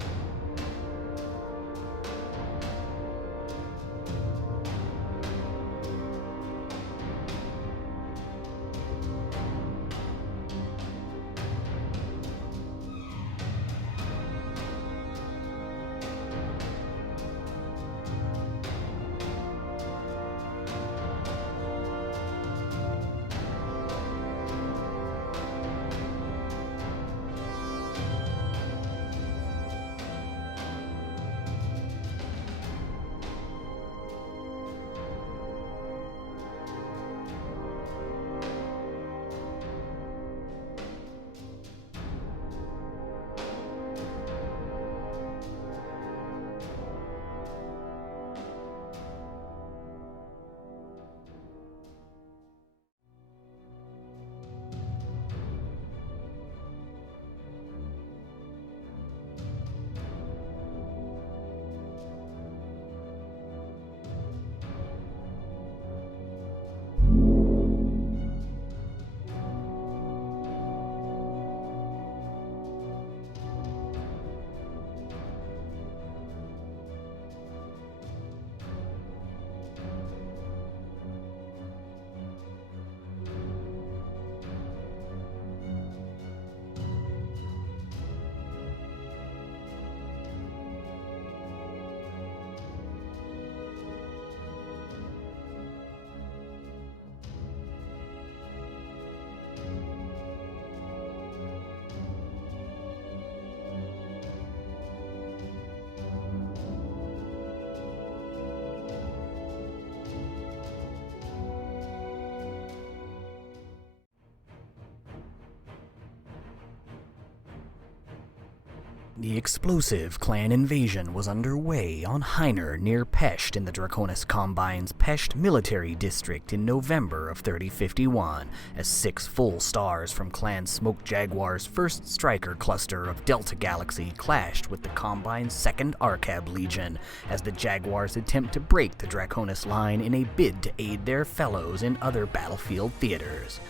The explosive clan invasion was underway on Hyner near Pest in the Draconis Combine's Pest military district in November of 3051, as 6 full stars from Clan Smoke Jaguar's first striker cluster of Delta Galaxy clashed with the Combine's second Arkab Legion, as the Jaguars attempt to break the Draconis line in a bid to aid their fellows in other battlefield theaters.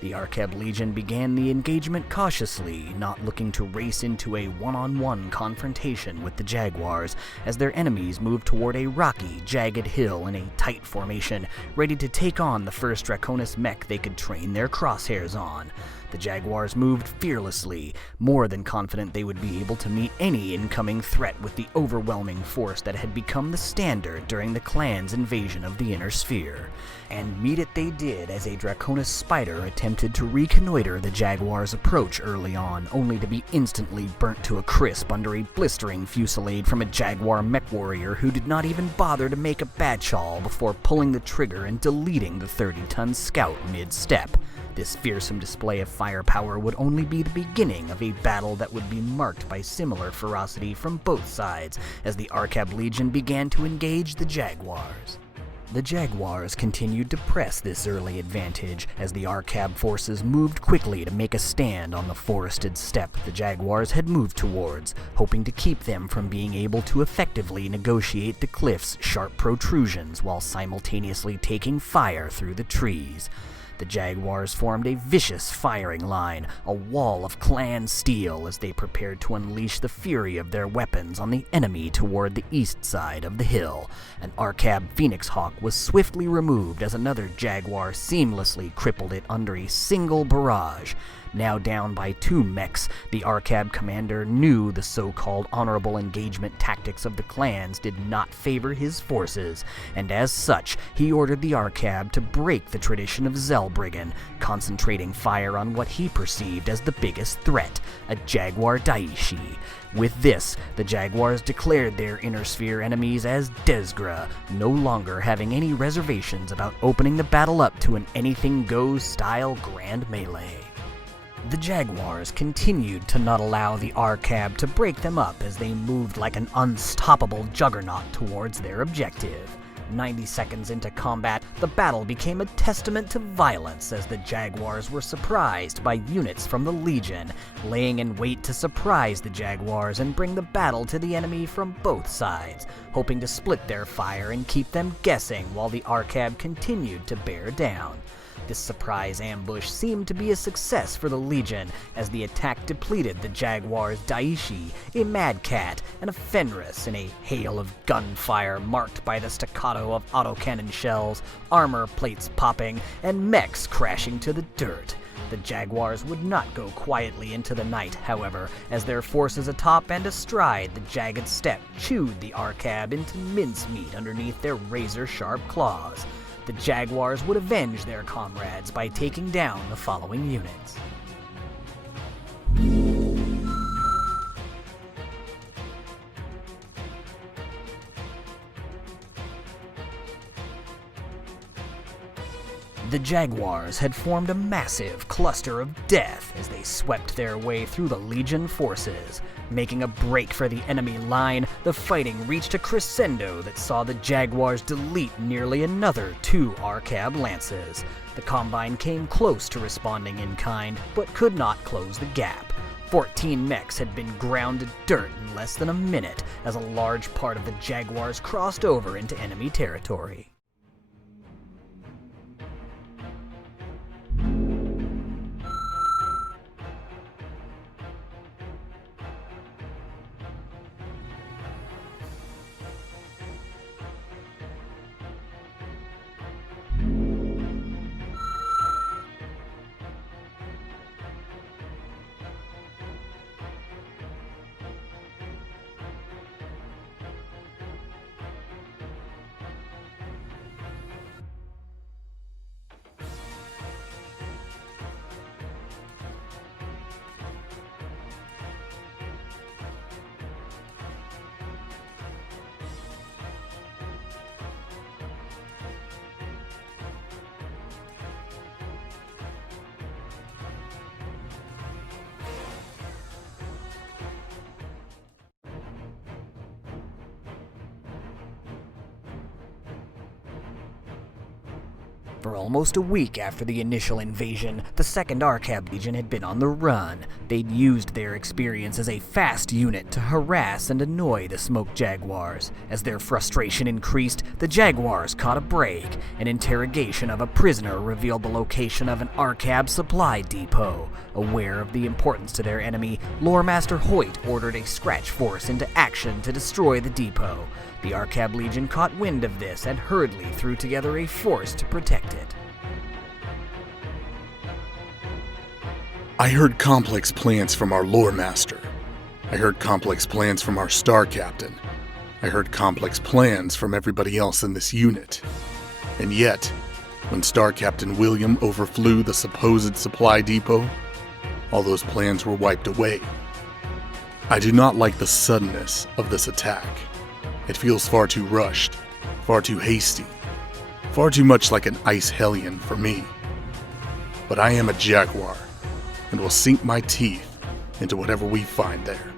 The Arkab Legion began the engagement cautiously, not looking to race into a one-on-one confrontation with the Jaguars, as their enemies moved toward a rocky, jagged hill in a tight formation, ready to take on the first Draconis mech they could train their crosshairs on. The Jaguars moved fearlessly, more than confident they would be able to meet any incoming threat with the overwhelming force that had become the standard during the clan's invasion of the Inner Sphere. And meet it they did, as a Draconis spider attempted to reconnoiter the Jaguars' approach early on, only to be instantly burnt to a crisp under a blistering fusillade from a Jaguar mech warrior who did not even bother to make a batchall before pulling the trigger and deleting the 30-ton scout mid-step. This fearsome display of firepower would only be the beginning of a battle that would be marked by similar ferocity from both sides, as the Arkab Legion began to engage the Jaguars. The Jaguars continued to press this early advantage, as the Arkab forces moved quickly to make a stand on the forested steppe the Jaguars had moved towards, hoping to keep them from being able to effectively negotiate the cliff's sharp protrusions while simultaneously taking fire through the trees. The Jaguars formed a vicious firing line, a wall of clan steel, as they prepared to unleash the fury of their weapons on the enemy toward the east side of the hill. An Arkab Phoenix Hawk was swiftly removed as another Jaguar seamlessly crippled it under a single barrage. Now down by 2 mechs, the Arkab commander knew the so-called honorable engagement tactics of the clans did not favor his forces, and as such, he ordered the Arkab to break the tradition of Zellbriggen, concentrating fire on what he perceived as the biggest threat, a Jaguar Daishi. With this, the Jaguars declared their Inner Sphere enemies as Desgra, no longer having any reservations about opening the battle up to an anything-goes-style grand melee. The Jaguars continued to not allow the Arkab to break them up as they moved like an unstoppable juggernaut towards their objective. 90 seconds into combat, the battle became a testament to violence as the Jaguars were surprised by units from the Legion, laying in wait to surprise the Jaguars and bring the battle to the enemy from both sides, hoping to split their fire and keep them guessing while the Arkab continued to bear down. This surprise ambush seemed to be a success for the Legion, as the attack depleted the Jaguars' Daishi, a Mad Cat, and a Fenris in a hail of gunfire marked by the staccato of autocannon shells, armor plates popping, and mechs crashing to the dirt. The Jaguars would not go quietly into the night, however, as their forces atop and astride the jagged steppe chewed the Arkab into mincemeat underneath their razor-sharp claws. The Jaguars would avenge their comrades by taking down the following units. The Jaguars had formed a massive cluster of death as they swept their way through the Legion forces. Making a break for the enemy line, the fighting reached a crescendo that saw the Jaguars delete nearly another 2 Arkab Lances. The Combine came close to responding in kind, but could not close the gap. 14 mechs had been ground to dirt in less than a minute, as a large part of the Jaguars crossed over into enemy territory. For almost a week after the initial invasion, the 2nd Arkab Legion had been on the run. They'd used their experience as a fast unit to harass and annoy the Smoke Jaguars. As their frustration increased, the Jaguars caught a break. An interrogation of a prisoner revealed the location of an Arkab supply depot. Aware of the importance to their enemy, Lore Master Hoyt ordered a Scratch Force into action to destroy the depot. The Arkab Legion caught wind of this and hurriedly threw together a force to protect it. I heard complex plans from our Lore Master. I heard complex plans from our Star Captain. I heard complex plans from everybody else in this unit. And yet, when Star Captain William overflew the supposed supply depot, all those plans were wiped away. I do not like the suddenness of this attack. It feels far too rushed, far too hasty, far too much like an ice hellion for me. But I am a Jaguar, and will sink my teeth into whatever we find there.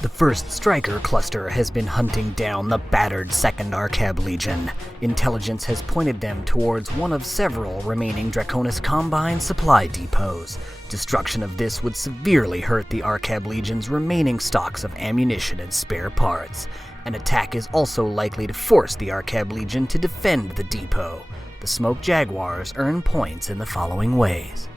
The 1st Striker Cluster has been hunting down the battered 2nd Arkab Legion. Intelligence has pointed them towards one of several remaining Draconis Combine supply depots. Destruction of this would severely hurt the Arkab Legion's remaining stocks of ammunition and spare parts. An attack is also likely to force the Arkab Legion to defend the depot. The Smoke Jaguars earn points in the following ways.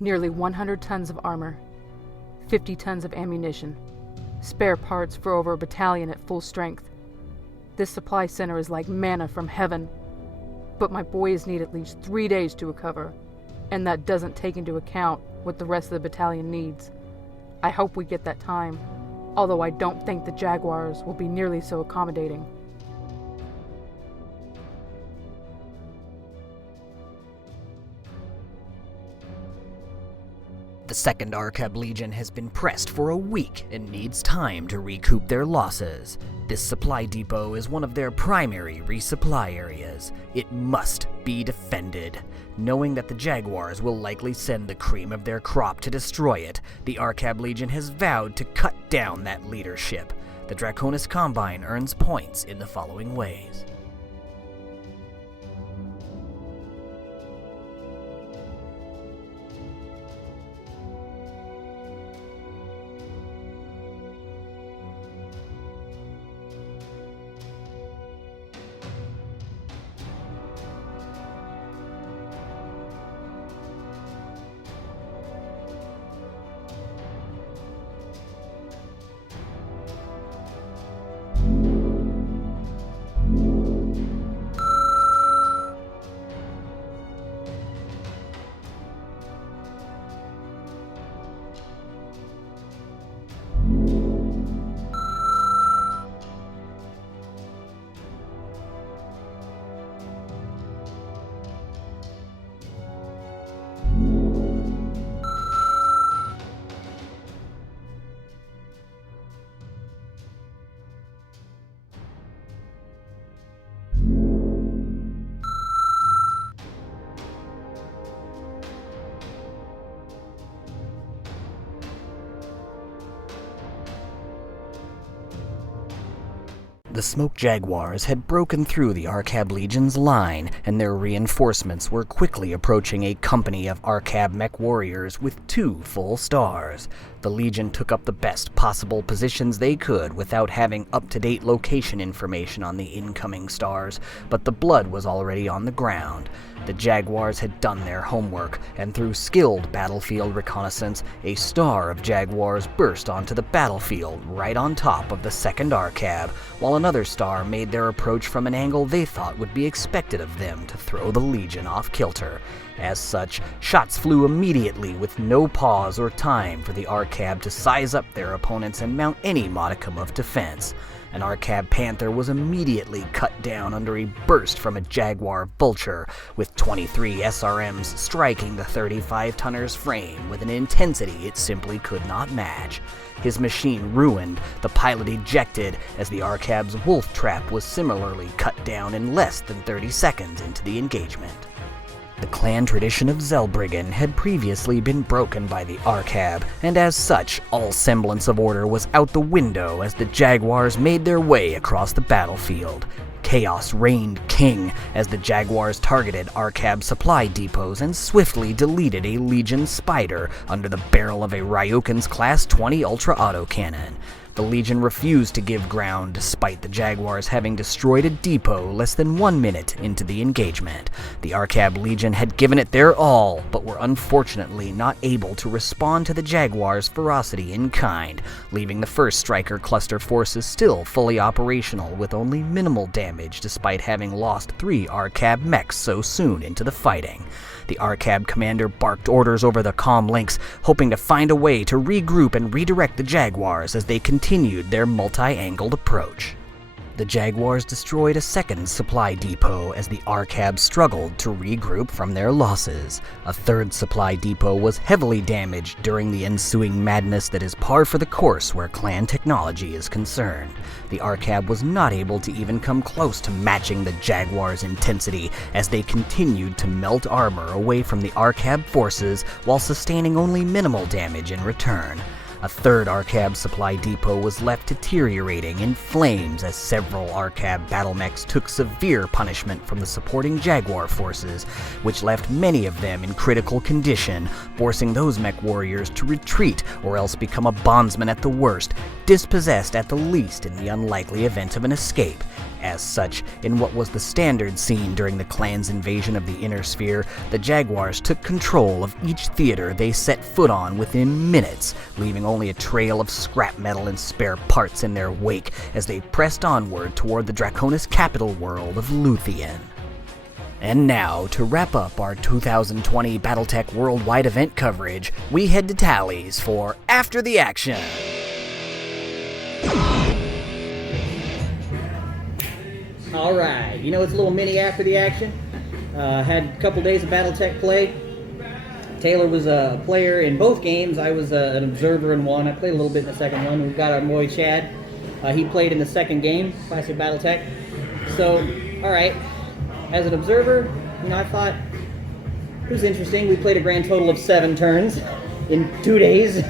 Nearly 100 tons of armor, 50 tons of ammunition, spare parts for over a battalion at full strength. This supply center is like manna from heaven, but my boys need at least 3 days to recover, and that doesn't take into account what the rest of the battalion needs. I hope we get that time, although I don't think the Jaguars will be nearly so accommodating. The 2nd Arkab Legion has been pressed for a week and needs time to recoup their losses. This supply depot is one of their primary resupply areas. It must be defended. Knowing that the Jaguars will likely send the cream of their crop to destroy it, the Arkab Legion has vowed to cut down that leadership. The Draconis Combine earns points in the following ways. The Smoke Jaguars had broken through the Arkab Legion's line, and their reinforcements were quickly approaching a company of Arkab mech warriors with 2 full stars. The Legion took up the best possible positions they could without having up-to-date location information on the incoming stars, but the blood was already on the ground. The Jaguars had done their homework, and through skilled battlefield reconnaissance, a star of Jaguars burst onto the battlefield right on top of the second Arkab, while another star made their approach from an angle they thought would be expected of them to throw the Legion off kilter. As such, shots flew immediately with no pause or time for the Arkab to size up their opponents and mount any modicum of defense. An Arkab Panther was immediately cut down under a burst from a Jaguar Vulture, with 23 SRMs striking the 35-tonner's frame with an intensity it simply could not match. His machine ruined, the pilot ejected, as the Arkab's Wolf Trap was similarly cut down in less than 30 seconds into the engagement. The clan tradition of Zellbriggen had previously been broken by the Arkab, and as such, all semblance of order was out the window as the Jaguars made their way across the battlefield. Chaos reigned king as the Jaguars targeted Arkab supply depots and swiftly deleted a Legion Spider under the barrel of a Ryokan's Class 20 Ultra Autocannon. The Legion refused to give ground despite the Jaguars having destroyed a depot less than 1 minute into the engagement. The Arkab Legion had given it their all, but were unfortunately not able to respond to the Jaguars' ferocity in kind, leaving the first Striker cluster forces still fully operational with only minimal damage despite having lost 3 Arkab mechs so soon into the fighting. The Arkab commander barked orders over the comm links, hoping to find a way to regroup and redirect the Jaguars as they continued their multi-angled approach. The Jaguars destroyed a second supply depot as the Arkab struggled to regroup from their losses. A third supply depot was heavily damaged during the ensuing madness that is par for the course where clan technology is concerned. The Arkab was not able to even come close to matching the Jaguars' intensity as they continued to melt armor away from the Arkab forces while sustaining only minimal damage in return. A third Arkab supply depot was left deteriorating in flames as several Arkab battle mechs took severe punishment from the supporting Jaguar forces, which left many of them in critical condition, forcing those mech warriors to retreat or else become a bondsman at the worst, dispossessed at the least in the unlikely event of an escape. As such, in what was the standard scene during the clan's invasion of the Inner Sphere, the Jaguars took control of each theater they set foot on within minutes, leaving only a trail of scrap metal and spare parts in their wake as they pressed onward toward the Draconis capital world of Luthien. And now, to wrap up our 2020 Battletech Worldwide Event coverage, we head to Tallies for After the Action. Alright, you know, it's a little mini after the action. Had a couple days of Battletech play. Taylor was a player in both games. I was an observer in one. I played a little bit in the second one. We've got our boy Chad. He played in the second game, Classic Battletech. So, alright, as an observer, you know, I thought it was interesting. We played a grand total of 7 turns in 2 days.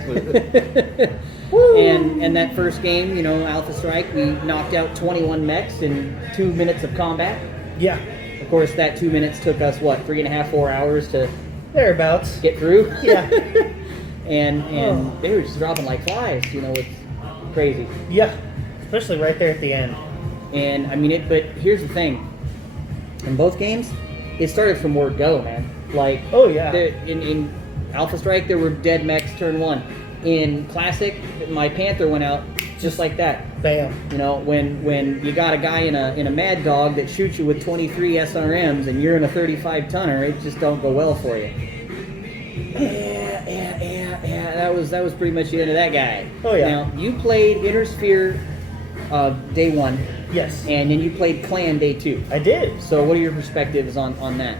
And that first game, you know, Alpha Strike, we knocked out 21 mechs in 2 minutes of combat. Yeah. Of course, that 2 minutes took us, what, 3.5, 4 hours to thereabouts get through? Yeah. and they were just dropping like flies, you know, it's crazy. Yeah, especially right there at the end. And, I mean, but here's the thing. In both games, it started from word go, man. Like, oh, yeah. In Alpha Strike, there were dead mechs turn 1. In Classic, my Panther went out just like that. Bam. You know, when you got a guy in a Mad Dog that shoots you with 23 SRMs and you're in a 35 tonner, it just don't go well for you. Yeah. That was pretty much the end of that guy. Oh yeah. Now you played Inner Sphere day 1. Yes. And then you played Clan day 2. I did. So what are your perspectives on that?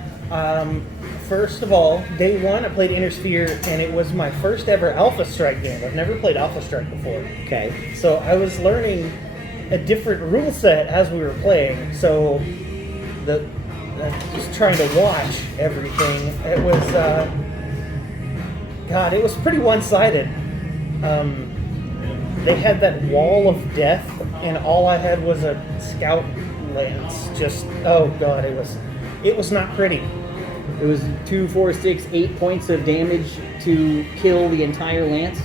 First of all, day 1 I played Inner Sphere, and it was my first ever Alpha Strike game. I've never played Alpha Strike before. Okay. So I was learning a different rule set as we were playing. So just trying to watch everything, it was it was pretty one-sided. they had that wall of death, and all I had was a scout lance. Just, oh god, it was not pretty. It was 2, 4, 6, 8 points of damage to kill the entire lance,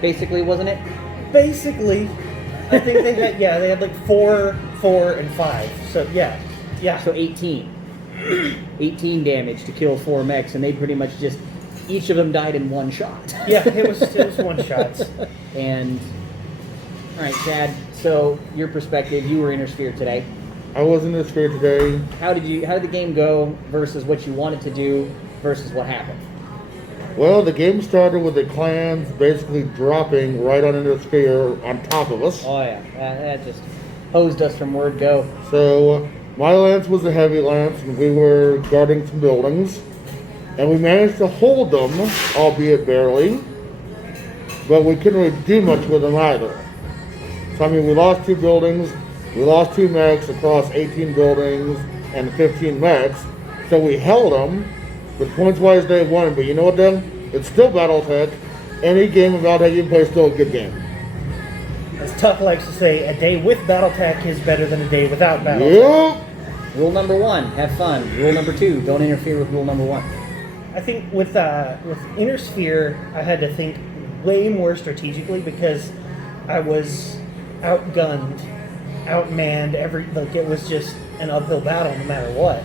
basically, wasn't it? Basically. I think they had like 4, 4, and 5. So yeah. So 18. 18 damage to kill 4 mechs, and they pretty much just, each of them died in one shot. Yeah, it was one shots. And, alright, Chad, so your perspective, you were Intersphere today. I was Intersphere today. How did the game go versus what you wanted to do versus what happened? Well, the game started with the clans basically dropping right on Intersphere on top of us. Oh yeah, that just hosed us from word go. So my lance was a heavy lance, and we were guarding some buildings, and we managed to hold them, albeit barely, but we couldn't really do much with them either. So I mean, we lost 2 buildings, we lost 2 mechs across 18 buildings and 15 mechs, so we held them. But points-wise, they won. But you know what, though? It's still Battletech. Any game of Battletech you can play is still a good game. As Tuck likes to say, a day with Battletech is better than a day without Battletech. Yep. Rule number 1, have fun. Rule number 2, don't interfere with rule number 1. I think with Intersphere, I had to think way more strategically because I was outgunned, outmanned. It was just an uphill battle no matter what.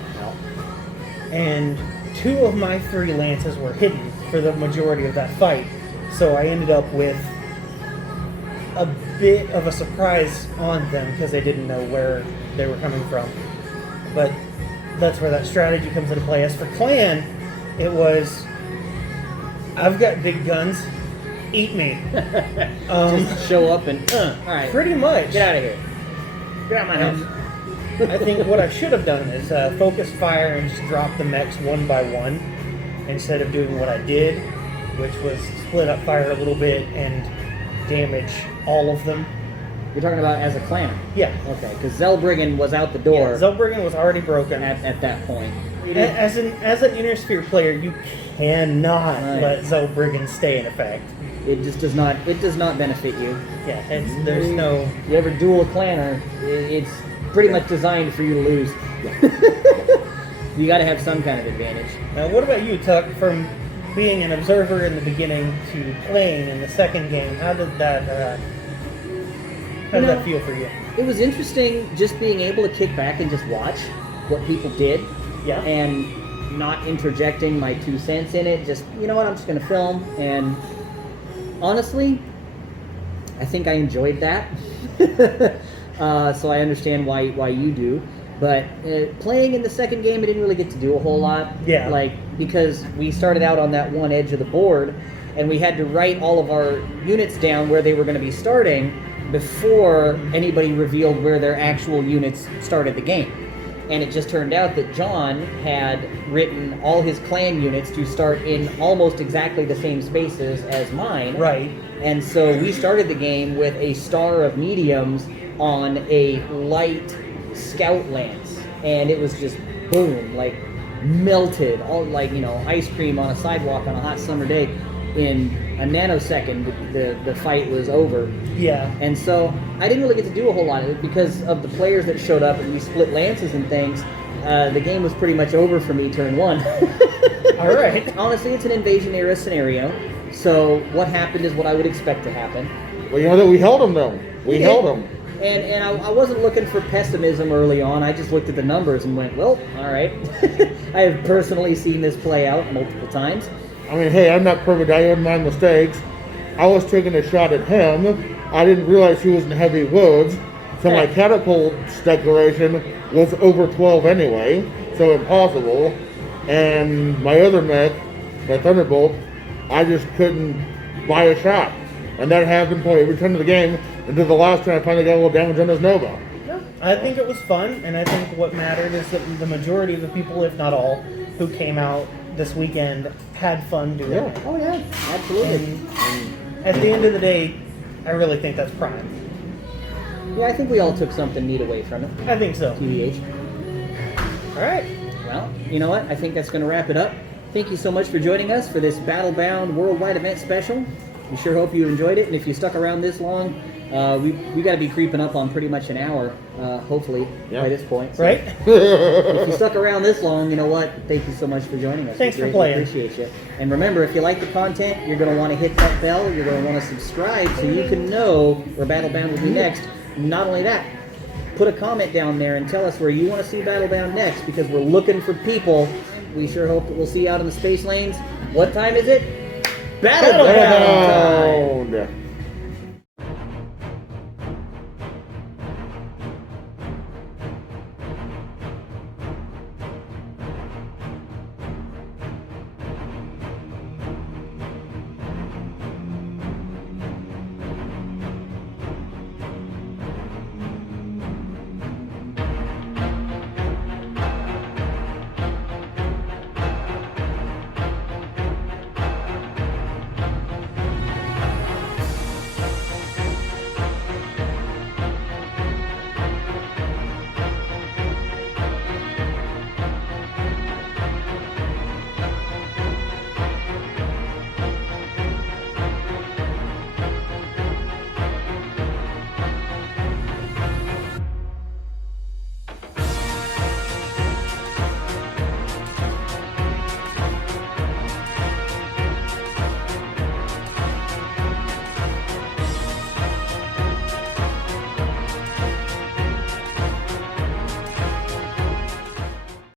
And 2 of my 3 lances were hidden for the majority of that fight, so I ended up with a bit of a surprise on them because they didn't know where they were coming from. But that's where that strategy comes into play. As for clan, it was, I've got big guns, eat me. Just show up and, all right. Pretty much. Get out of here. Get out of my house. I think what I should have done is focus fire and just drop the mechs one by one instead of doing what I did, which was split up fire a little bit and damage all of them. You're talking about as a clan? Yeah. Okay, because Zellbriggen was out the door. Yeah, Zellbriggen was already broken. At that point. As an Intersphere player, you cannot let Zellbriggen stay in effect. It just does not benefit you. Yeah, there's no... You ever duel a clanner, it's pretty much designed for you to lose. You got to have some kind of advantage. Now, what about you, Tuck? From being an observer in the beginning to playing in the second game, how did that feel for you? It was interesting just being able to kick back and just watch what people did. Yeah. And not interjecting my 2 cents in it. Just, you know what, I'm just going to film. And honestly, I think I enjoyed that. So I understand why you do. But playing in the second game, I didn't really get to do a whole lot. Yeah. Because we started out on that one edge of the board, and we had to write all of our units down where they were going to be starting before anybody revealed where their actual units started the game. And it just turned out that John had written all his clan units to start in almost exactly the same spaces as mine. Right. And so we started the game with a star of mediums on a light scout lance, and it was just boom, like melted, all like, you know, ice cream on a sidewalk on a hot summer day. In a nanosecond, the fight was over. Yeah. And so I didn't really get to do a whole lot of it because of the players that showed up, and we split lances and things. The game was pretty much over for me turn 1. All right. Honestly, it's an invasion era scenario, so what happened is what I would expect to happen. Well, you know that we held them though. We held them. And I wasn't looking for pessimism early on. I just looked at the numbers and went, well, all right. I have personally seen this play out multiple times. I mean, hey, I'm not perfect. I own my mistakes. I was taking a shot at him. I didn't realize he was in heavy woods. So my catapult's declaration was over 12 anyway, so impossible. And my other mech, my Thunderbolt, I just couldn't buy a shot. And that happened probably every turn of the game until the last turn I finally got a little damage on his Nova. I think it was fun, and I think what mattered is that the majority of the people, if not all, who came out this weekend had fun doing it. Oh yeah, absolutely. And at the end of the day, I really think that's prime. Yeah, I think we all took something neat away from it. I think so. TBH. All right. Well, you know what? I think that's going to wrap it up. Thank you so much for joining us for this Battlebound Worldwide Event special. We sure hope you enjoyed it, and if you stuck around this long, we got to be creeping up on pretty much an hour, hopefully, by this point. So Right? if you stuck around this long, you know what? Thank you so much for joining us. Thanks We for greatly playing. Appreciate you. And remember, if you like the content, you're going to want to hit that bell. You're going to want to subscribe so you can know where Battlebound will be next. Not only that, put a comment down there and tell us where you want to see Battlebound next, because we're looking for people. We sure hope that we'll see you out in the space lanes. What time is it? Battlebound time!